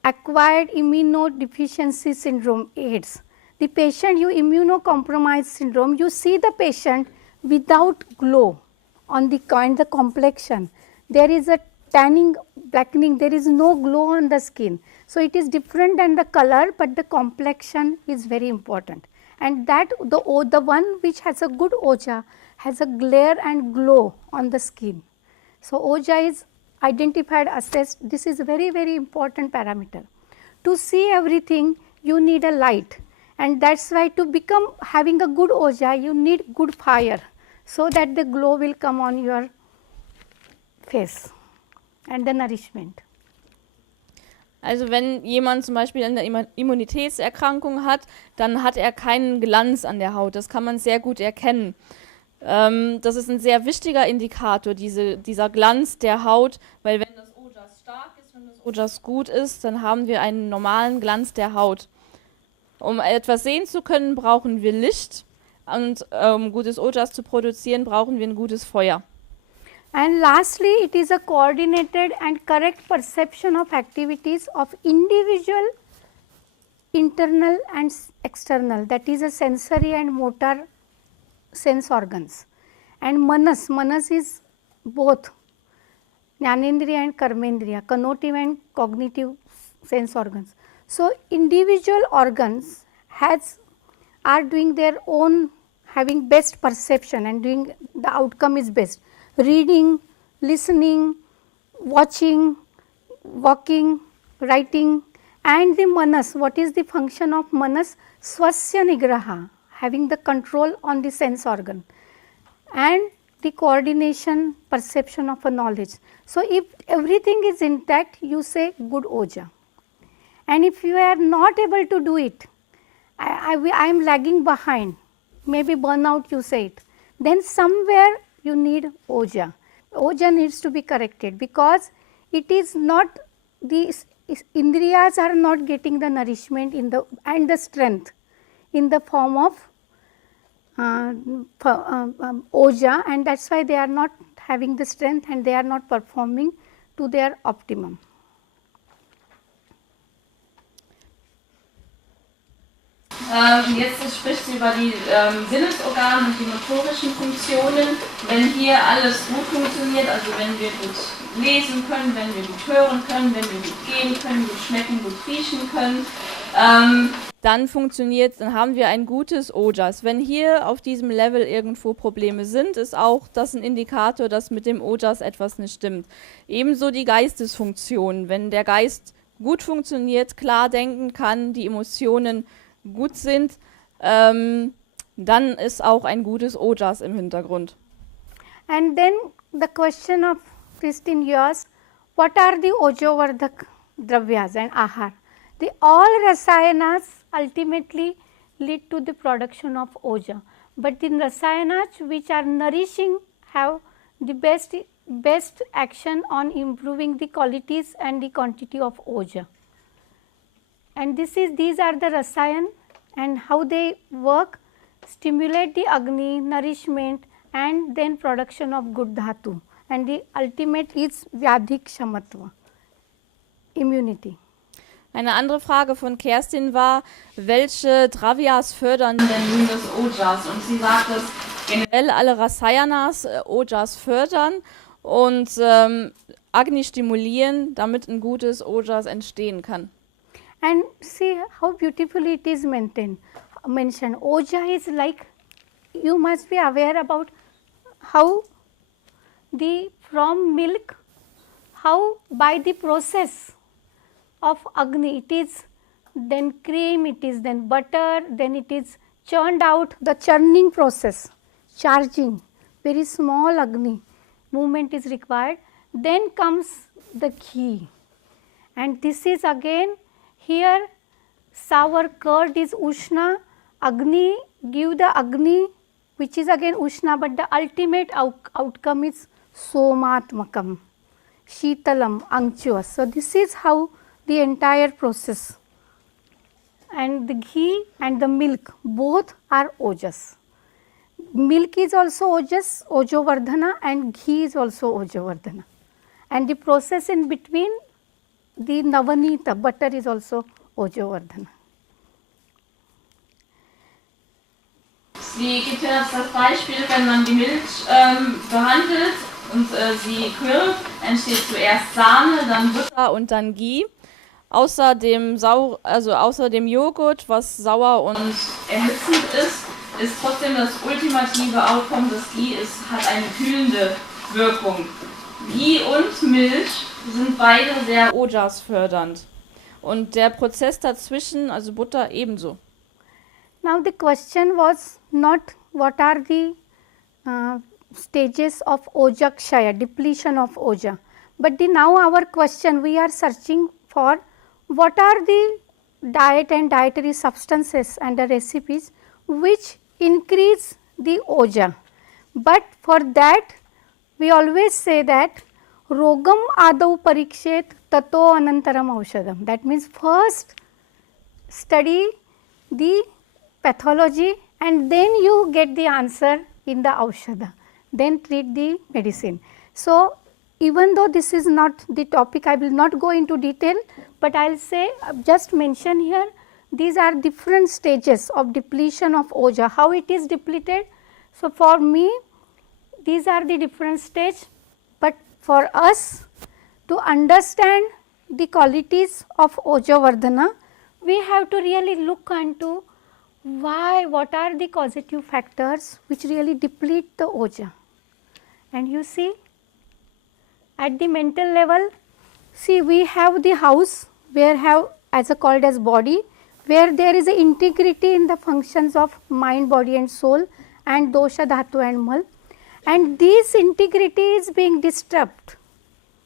Acquired immunodeficiency syndrome, AIDS. The patient, you immunocompromised syndrome, you see the patient without glow on the complexion. There is a tanning, blackening, there is no glow on the skin. So it is different than the color, but the complexion is very important. And that the one which has a good Oja has a glare and glow on the skin. So Oja is identified, assessed. This is a very, very important parameter. To see everything, you need a light, and that's why to become having a good Oja, you need good fire, so that the glow will come on your face and the nourishment. Also wenn jemand zum Beispiel eine Immunitätserkrankung hat, dann hat er keinen Glanz an der Haut. Das kann man sehr gut erkennen. Das ist ein sehr wichtiger Indikator, dieser Glanz der Haut, weil wenn das Ojas stark ist, wenn das Ojas gut ist, dann haben wir einen normalen Glanz der Haut. Um etwas sehen zu können, brauchen wir Licht, und um gutes Ojas zu produzieren, brauchen wir ein gutes Feuer. And lastly, it is a coordinated and correct perception of activities of individual, internal and external, that is a sensory and motor sense organs. And manas is both Jnanendriya and Karmendriya, connotive and cognitive sense organs. So individual organs are doing their own, having best perception and doing the outcome is best. Reading, listening, watching, walking, writing, and the manas. What is the function of manas? Swasya nigraha, having the control on the sense organ, and the coordination, perception of a knowledge. So if everything is intact, you say good Oja. And if you are not able to do it, I am lagging behind, maybe burnout you say it, then somewhere you need Oja. Oja needs to be corrected, because it is not, the Indriyas are not getting the nourishment and the strength in the form of Oja, and that's why they are not having the strength and they are not performing to their optimum. Jetzt spricht sie über die Sinnesorgane und die motorischen Funktionen. Wenn hier alles gut funktioniert, also wenn wir gut lesen können, wenn wir gut hören können, wenn wir gut gehen können, gut schmecken, gut riechen können, dann haben wir ein gutes Ojas. Wenn hier auf diesem Level irgendwo Probleme sind, ist auch das ein Indikator, dass mit dem Ojas etwas nicht stimmt. Ebenso die Geistesfunktionen. Wenn der Geist gut funktioniert, klar denken kann, die Emotionen gut sind, dann ist auch ein gutes Ojas im Hintergrund. And then the question of Christine yours, what are the Ojavardhak dravyas and ahar? The all rasayanas ultimately lead to the production of Oja, but the rasayanas which are nourishing have the best action on improving the qualities and the quantity of Oja. And these are the rasayan and how they work, stimulate the Agni, nourishment and then production of good dhatu, and the ultimate is Vyadhik Shamatva, immunity. Eine andere Frage von Kerstin war, welche Dravyas fördern denn das Ojas? Und sie sagt, dass generell alle Rasayanas Ojas fördern und Agni stimulieren, damit ein gutes Ojas entstehen kann. And see how beautifully it is mentioned. Oja is like, you must be aware about how from milk, how by the process of Agni it is then cream, it is then butter, then it is churned out, the churning process, charging, very small Agni movement is required. Then comes the ghee, and this is again here sour curd is Ushna, Agni, give the Agni which is again Ushna, but the ultimate outcome is Somatmakam, Shitalam, unctuous. So, this is how the entire process, and the ghee and the milk both are Ojas. Milk is also Ojas, Ojavardhana, and ghee is also Ojavardhana, and the process in between, the Navanita, butter is also Ojavardhana. Sie gibt ja das Beispiel, wenn man die Milch behandelt und sie quirlt, entsteht zuerst Sahne, dann Butter und dann Ghee. Außer dem Joghurt, was sauer und erhitzend ist trotzdem das ultimative Outcome des Ghee, hat eine kühlende Wirkung. Ghee und Milch sind beide sehr Ojas fördernd und der Prozess dazwischen, also Butter, ebenso. Now the question was not what are the stages of Ojakshaya, depletion of Oja, but now our question, we are searching for what are the diet and dietary substances and the recipes which increase the Oja. But for that we always say that Rogam adau parikshet tato anantaram aushadam. That means first study the pathology and then you get the answer in the aushada, then treat the medicine. So, even though this is not the topic, I will not go into detail, but I will say just mention here these are different stages of depletion of Oja, how it is depleted. So, for me these are the different stages, but for us to understand the qualities of Ojavardhana, we have to really look into what are the causative factors which really deplete the Oja. And you see at the mental level, see we have the house where have as a called as body, where there is a integrity in the functions of mind, body and soul and dosha, dhatu and mal, and this integrity is being disturbed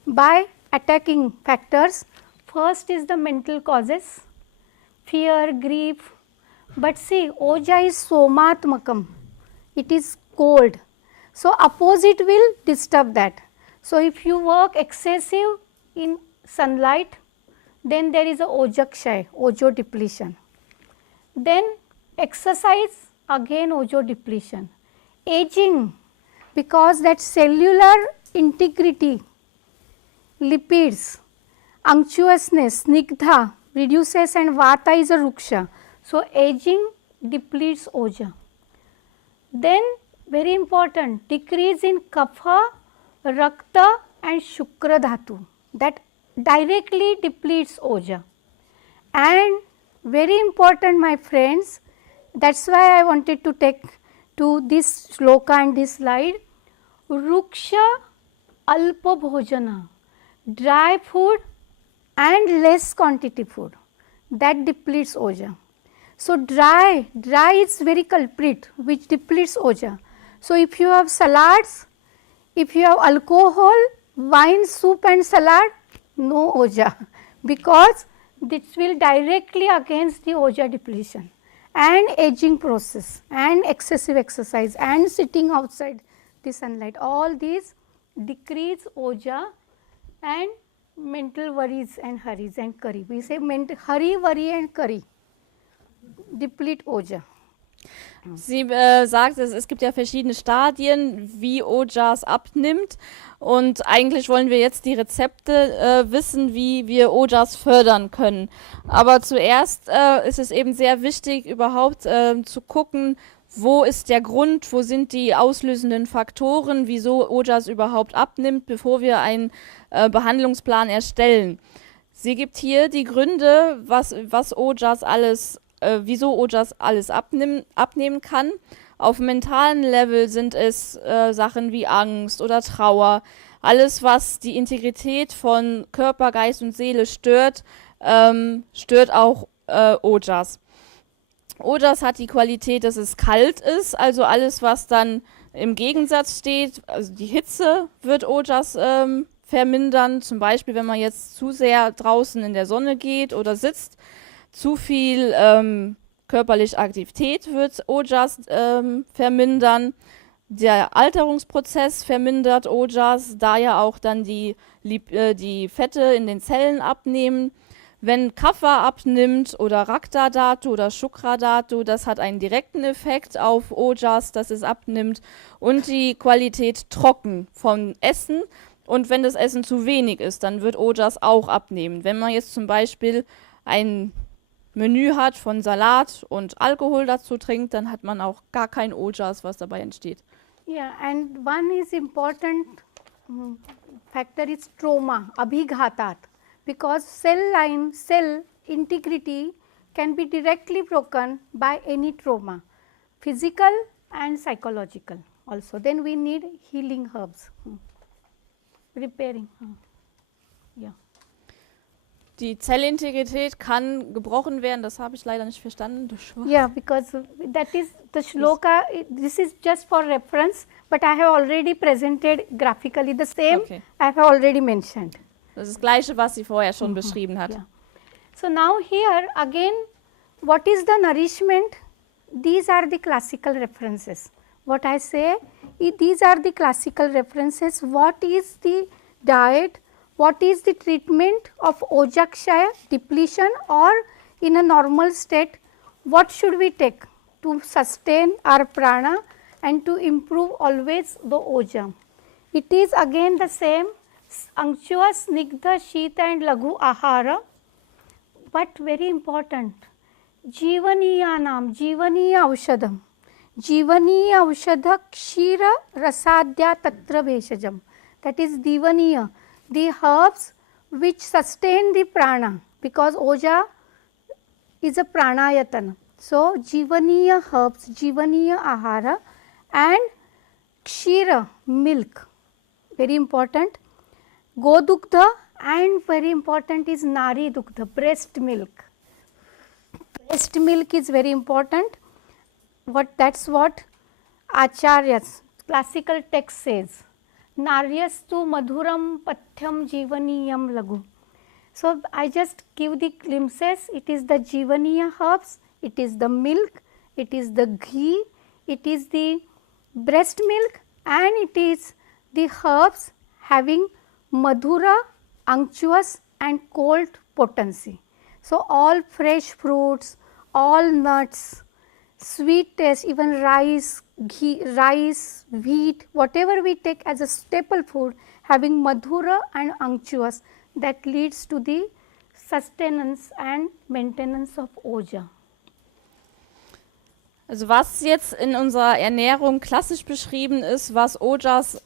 by attacking factors. First is the mental causes, fear, grief, but see Oja is somatmakam, it is cold, so opposite will disturb that. So, if you work excessive in sunlight, then there is a Ojakshaya, Ojo depletion. Then exercise again ojo depletion. Aging, because that cellular integrity, lipids, unctuousness, snigdha reduces and vata is a ruksha. So aging depletes oja. Then very important, decrease in kapha, rakta and shukra dhatu, that directly depletes oja. And very important, my friends, that's why I wanted to take to this shloka and this slide. Ruksha alpa bhojana, dry food and less quantity food, that depletes oja. So dry is very culprit which depletes oja. So if you have salads, if you have alcohol, wine, soup and salad, no oja, because this will directly against the oja depletion. And aging process and excessive exercise and sitting outside the sunlight, all these decrease oja and mental worries and hurries and curry. We say hurry, worry and curry deplete oja. Sie sagt, es gibt ja verschiedene Stadien, wie Ojas abnimmt, und eigentlich wollen wir jetzt die Rezepte wissen, wie wir Ojas fördern können. Aber zuerst ist es eben sehr wichtig, überhaupt zu gucken, wo ist der Grund, wo sind die auslösenden Faktoren, wieso Ojas überhaupt abnimmt, bevor wir einen Behandlungsplan erstellen. Sie gibt hier die Gründe, was Ojas alles wieso Ojas alles abnehmen kann. Auf mentalen Level sind es Sachen wie Angst oder Trauer. Alles, was die Integrität von Körper, Geist und Seele stört, stört auch Ojas. Ojas hat die Qualität, dass es kalt ist, also alles, was dann im Gegensatz steht, also die Hitze wird Ojas vermindern. Zum Beispiel, wenn man jetzt zu sehr draußen in der Sonne geht oder sitzt, zu viel körperliche Aktivität wird Ojas vermindern. Der Alterungsprozess vermindert Ojas, da ja auch dann die Fette in den Zellen abnehmen. Wenn Kapha abnimmt oder Rakta Dhatu oder Shukra Dhatu, das hat einen direkten Effekt auf Ojas, dass es abnimmt, und die Qualität trocken von Essen. Und wenn das Essen zu wenig ist, dann wird Ojas auch abnehmen. Wenn man jetzt zum Beispiel ein Menü hat von Salat und Alkohol dazu trinkt, dann hat man auch gar kein Ojas, was dabei entsteht. Yeah, and one is important factor is trauma, abhighatat, because cell integrity can be directly broken by any trauma, physical and psychological also. Then we need healing herbs, repairing. Yeah. Die Zellintegrität kann gebrochen werden, das habe ich leider nicht verstanden. Yeah, because that is the shloka, this is just for reference, but I have already presented graphically the same. Okay. I have already mentioned. Das ist das Gleiche, was sie vorher schon beschrieben hat. Yeah. So now here again, what is the nourishment? These are the classical references. What I say, these are the classical references. What is the diet? What is the treatment of ojakshaya depletion, or in a normal state, what should we take to sustain our prana and to improve always the oja? It is again the same unctuous, snigdha, shita and laghu ahara, but very important, जीवनीयानाम जीवनीय औषधम जीवनीय औषध क्षीर रसाद्या तत्र भेषजम, that is divaniya, the herbs which sustain the prana, because oja is a pranayatana. So jivaniya herbs, jivaniya ahara and kshira, milk, very important. Godugdha, and very important is nari dugdha, breast milk. Breast milk is very important. That's what acharyas, classical text says. Naryastu madhuram pathyam jivaniyam lagu. So I just give the glimpses. It is the jivaniya herbs, it is the milk, it is the ghee, it is the breast milk, and it is the herbs having madhura, unctuous and cold potency. So all fresh fruits, all nuts, sweet taste, even rice, ghee, rice, wheat, whatever we take as a staple food, having madhura and unctuous, that leads to the sustenance and maintenance of Oja. Also was jetzt in unserer Ernährung klassisch beschrieben ist, was Ojas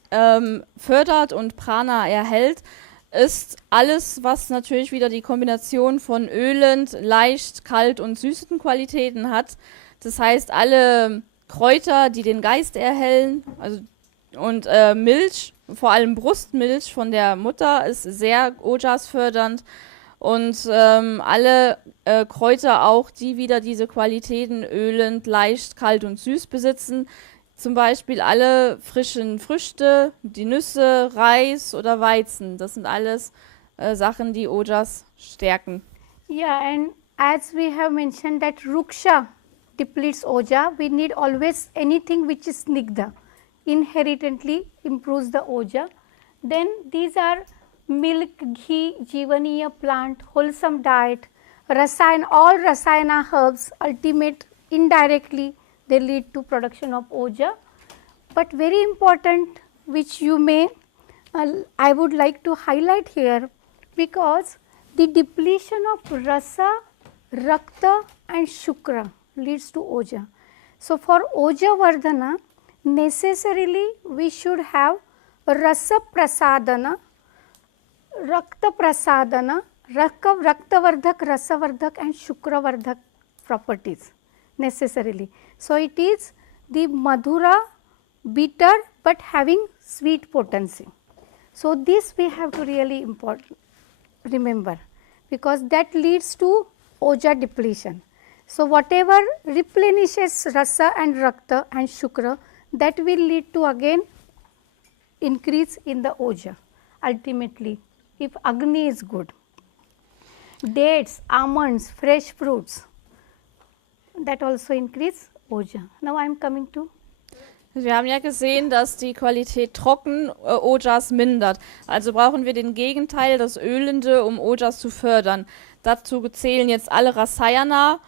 fördert und Prana erhält, ist alles, was natürlich wieder die Kombination von ölend, leicht, kalt und süßen Qualitäten hat. Das heißt, alle Kräuter, die den Geist erhellen, also, und Milch, vor allem Brustmilch von der Mutter, ist sehr Ojas fördernd. Und alle Kräuter auch, die wieder diese Qualitäten ölend, leicht, kalt und süß besitzen. Zum Beispiel alle frischen Früchte, die Nüsse, Reis oder Weizen. Das sind alles Sachen, die Ojas stärken. Yeah, and as we have mentioned that Ruksha depletes Oja, we need always anything which is Snigdha, inherently improves the Oja. Then these are milk, ghee, Jivaniya plant, wholesome diet, Rasayana, all Rasayana herbs, ultimate indirectly they lead to production of Oja. But very important, which you may, I would like to highlight here, because the depletion of Rasa, Rakta and Shukra leads to Oja. So for Oja Vardhana, necessarily we should have Rasa Prasadana, Rakta Prasadana, Raktavardhak, Rasavardhak and Shukravardhak properties necessarily. So it is the Madhura, bitter but having sweet potency. So this we have to really remember, because that leads to Oja depletion. So whatever replenishes Rasa and Rakta and Shukra, that will lead to again increase in the Oja ultimately, if Agni is good. Dates, almonds, fresh fruits, that also increase Oja. Now I am coming to. Wir haben ja gesehen, dass die Qualität trocken Ojas mindert. Also brauchen wir den Gegenteil, das Ölende, um Ojas zu fördern. Dazu zählen jetzt alle Rasayana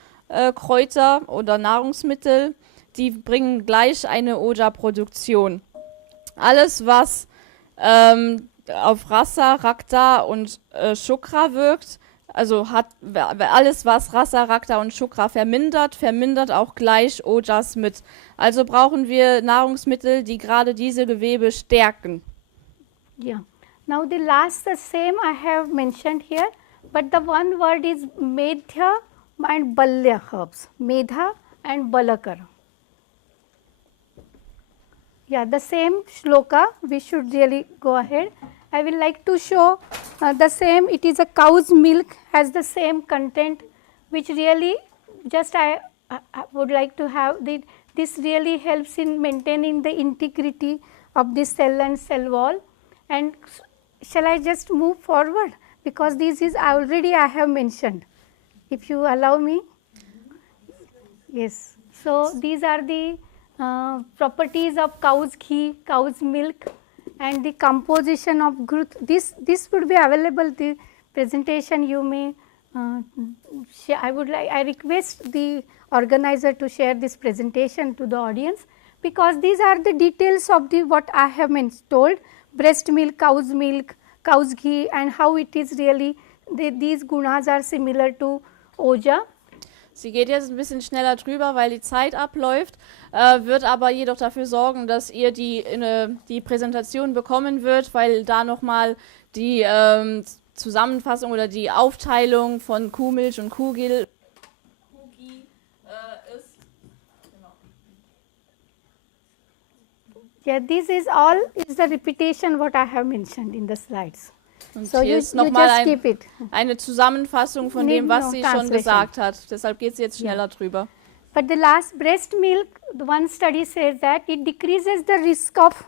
Kräuter oder Nahrungsmittel, die bringen gleich eine Oja-Produktion. Alles, was auf Rasa, Rakta und Shukra wirkt, also hat alles, was Rasa, Rakta und Shukra vermindert, vermindert auch gleich Ojas mit. Also brauchen wir Nahrungsmittel, die gerade diese Gewebe stärken. Yeah. Now the last, the same I have mentioned here, but the one word is Medha and Balya herbs. Medha and Balakara. Yeah, the same shloka, we should really go ahead. I will like to show the same, it is a cow's milk, has the same content, which really just I would like to have, this really helps in maintaining the integrity of the cell and cell wall. And shall I just move forward, because this is already I have mentioned, if you allow me. Yes, so these are the properties of cow's ghee, cow's milk, and the composition of growth. This would be available, the presentation you may I request the organizer to share this presentation to the audience, because these are the details of the what I have told, breast milk, cow's ghee, and how it is really these gunas are similar to Oja. Sie geht jetzt ein bisschen schneller drüber, weil die Zeit abläuft, wird aber jedoch dafür sorgen, dass ihr die Präsentation bekommen wird, weil da nochmal die Zusammenfassung oder die Aufteilung von Kuhmilch und Kuhghee ist. Genau. Yeah, this is all is the repetition what I have mentioned in the slides. Und so hier you, ist nochmal eine Zusammenfassung von dem, was no sie schon gesagt hat. Deshalb geht sie jetzt schneller drüber. But the last, breast milk, the one study says that it decreases the risk of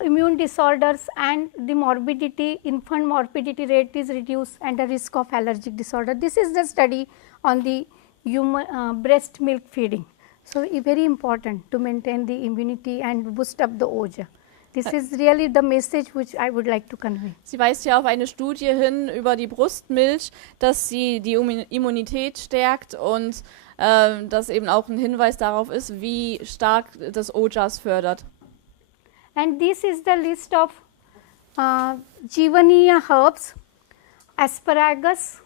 immune disorders and the morbidity, infant morbidity rate is reduced and the risk of allergic disorder. This is the study on the human breast milk feeding. So very important to maintain the immunity and boost up the Oja. This is really the message which I would like to convey. Sie weist ja auf eine Studie hin über die Brustmilch, dass sie die Immunität stärkt und das eben auch ein Hinweis darauf ist, wie stark das Ojas fördert. And this is the list of Jivaniya herbs, asparagus,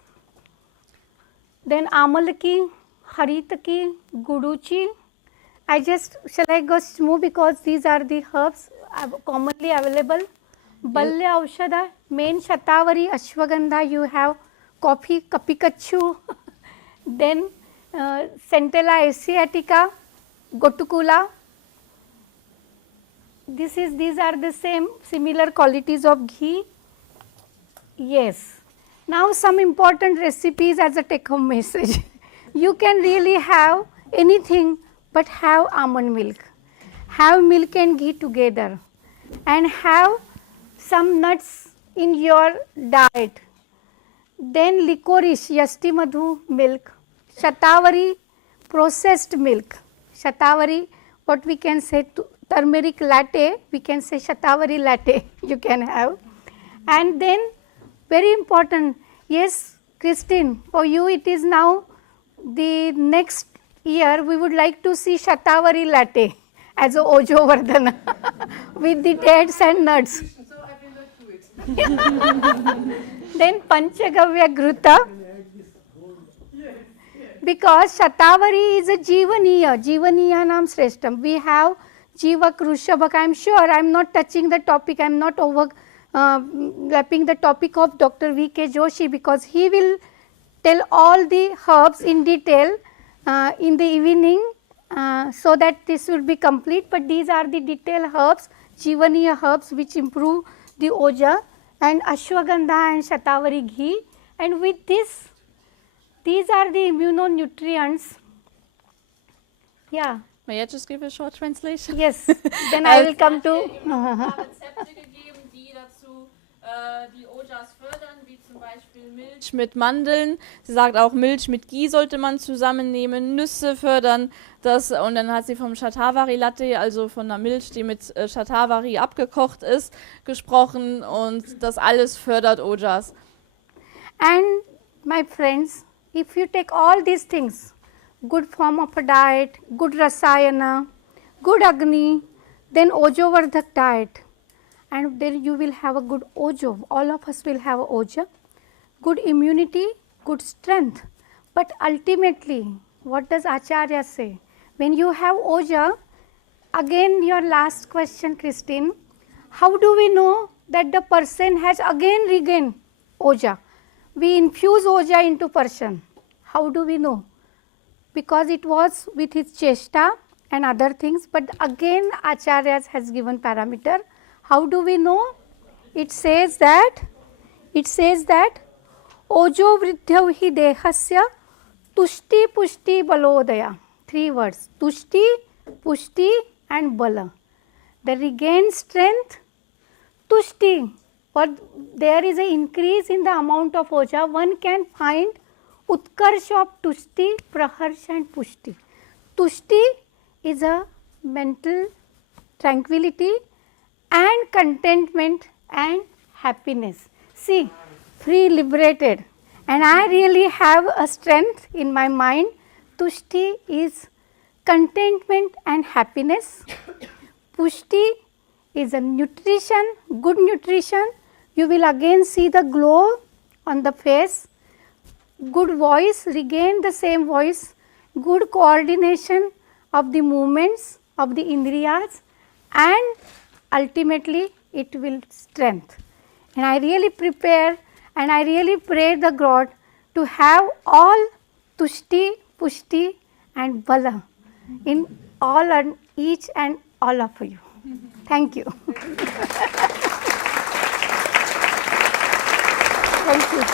then amalaki, haritaki, guduchi. Shall I go move because these are the herbs commonly available. Balya Aushada, main Shatavari, Ashwagandha, you have coffee, Kapikachu, then Centella asiatica, Gotukula. These are the similar qualities of ghee. Yes. Now some important recipes as a take-home message. You can really have anything but have almond milk. Have milk and ghee together and have some nuts in your diet. Then licorice, yasti madhu milk, shatavari processed milk, shatavari what we can say turmeric latte, we can say shatavari latte you can have. And then very important, yes Christine, for you it is now the next year we would like to see shatavari latte as a Ojo Vardhana with the dates and nuts. So I will not do it. Then Panchagavya Gruta, because Shatavari is a Jivaniya Nam Sreshtam. We have Jivak, Rushabak. I am sure I am not touching the topic, I am not overlapping the topic of Dr. V.K. Joshi, because he will tell all the herbs in detail in the evening so that this will be complete. But these are the detailed herbs, Jivaniya herbs which improve the Oja, and Ashwagandha and Shatavari ghee, and with this, these are the immunonutrients. Yeah. May I just give a short translation? Yes. Then I will come to. Rezepte gegeben, die dazu die Ojas fördern, wie zum Beispiel Milch mit Mandeln. Sie sagt auch, Milch mit Ghee sollte man zusammennehmen, Nüsse fördern das, und dann hat sie vom Shatavari Latte, also von einer Milch, die mit Shatavari abgekocht ist, gesprochen, und das alles fördert Ojas. And my friends, if you take all these things, good form of a diet, good rasayana, good agni, then Ojo Vardhak diet, and then you will have a good Ojo. All of us will have a Oja, good immunity, good strength. But ultimately, what does Acharya say? When you have Oja, again your last question, Christine, how do we know that the person has again regained Oja? We infuse Oja into person. How do we know? Because it was with his chesta and other things, but again Acharya has given parameter. How do we know? It says that Ojo vridhyau hi dehasya tushti pushti balodaya. 3 words, tushti, pushti and bala. The regained strength, tushti, or there is an increase in the amount of Oja. One can find utkarsha of tushti, praharsha and pushti. Tushti is a mental tranquility and contentment and happiness. See, free, liberated, and I really have a strength in my mind. Tushti is contentment and happiness. Pushti is a nutrition, good nutrition. You will again see the glow on the face. Good voice, regain the same voice. Good coordination of the movements of the indriyas, and ultimately it will strength. And I really prepare and I really pray the God to have all tushti, pushti and bala in all and each and all of you. Thank you. Thank you.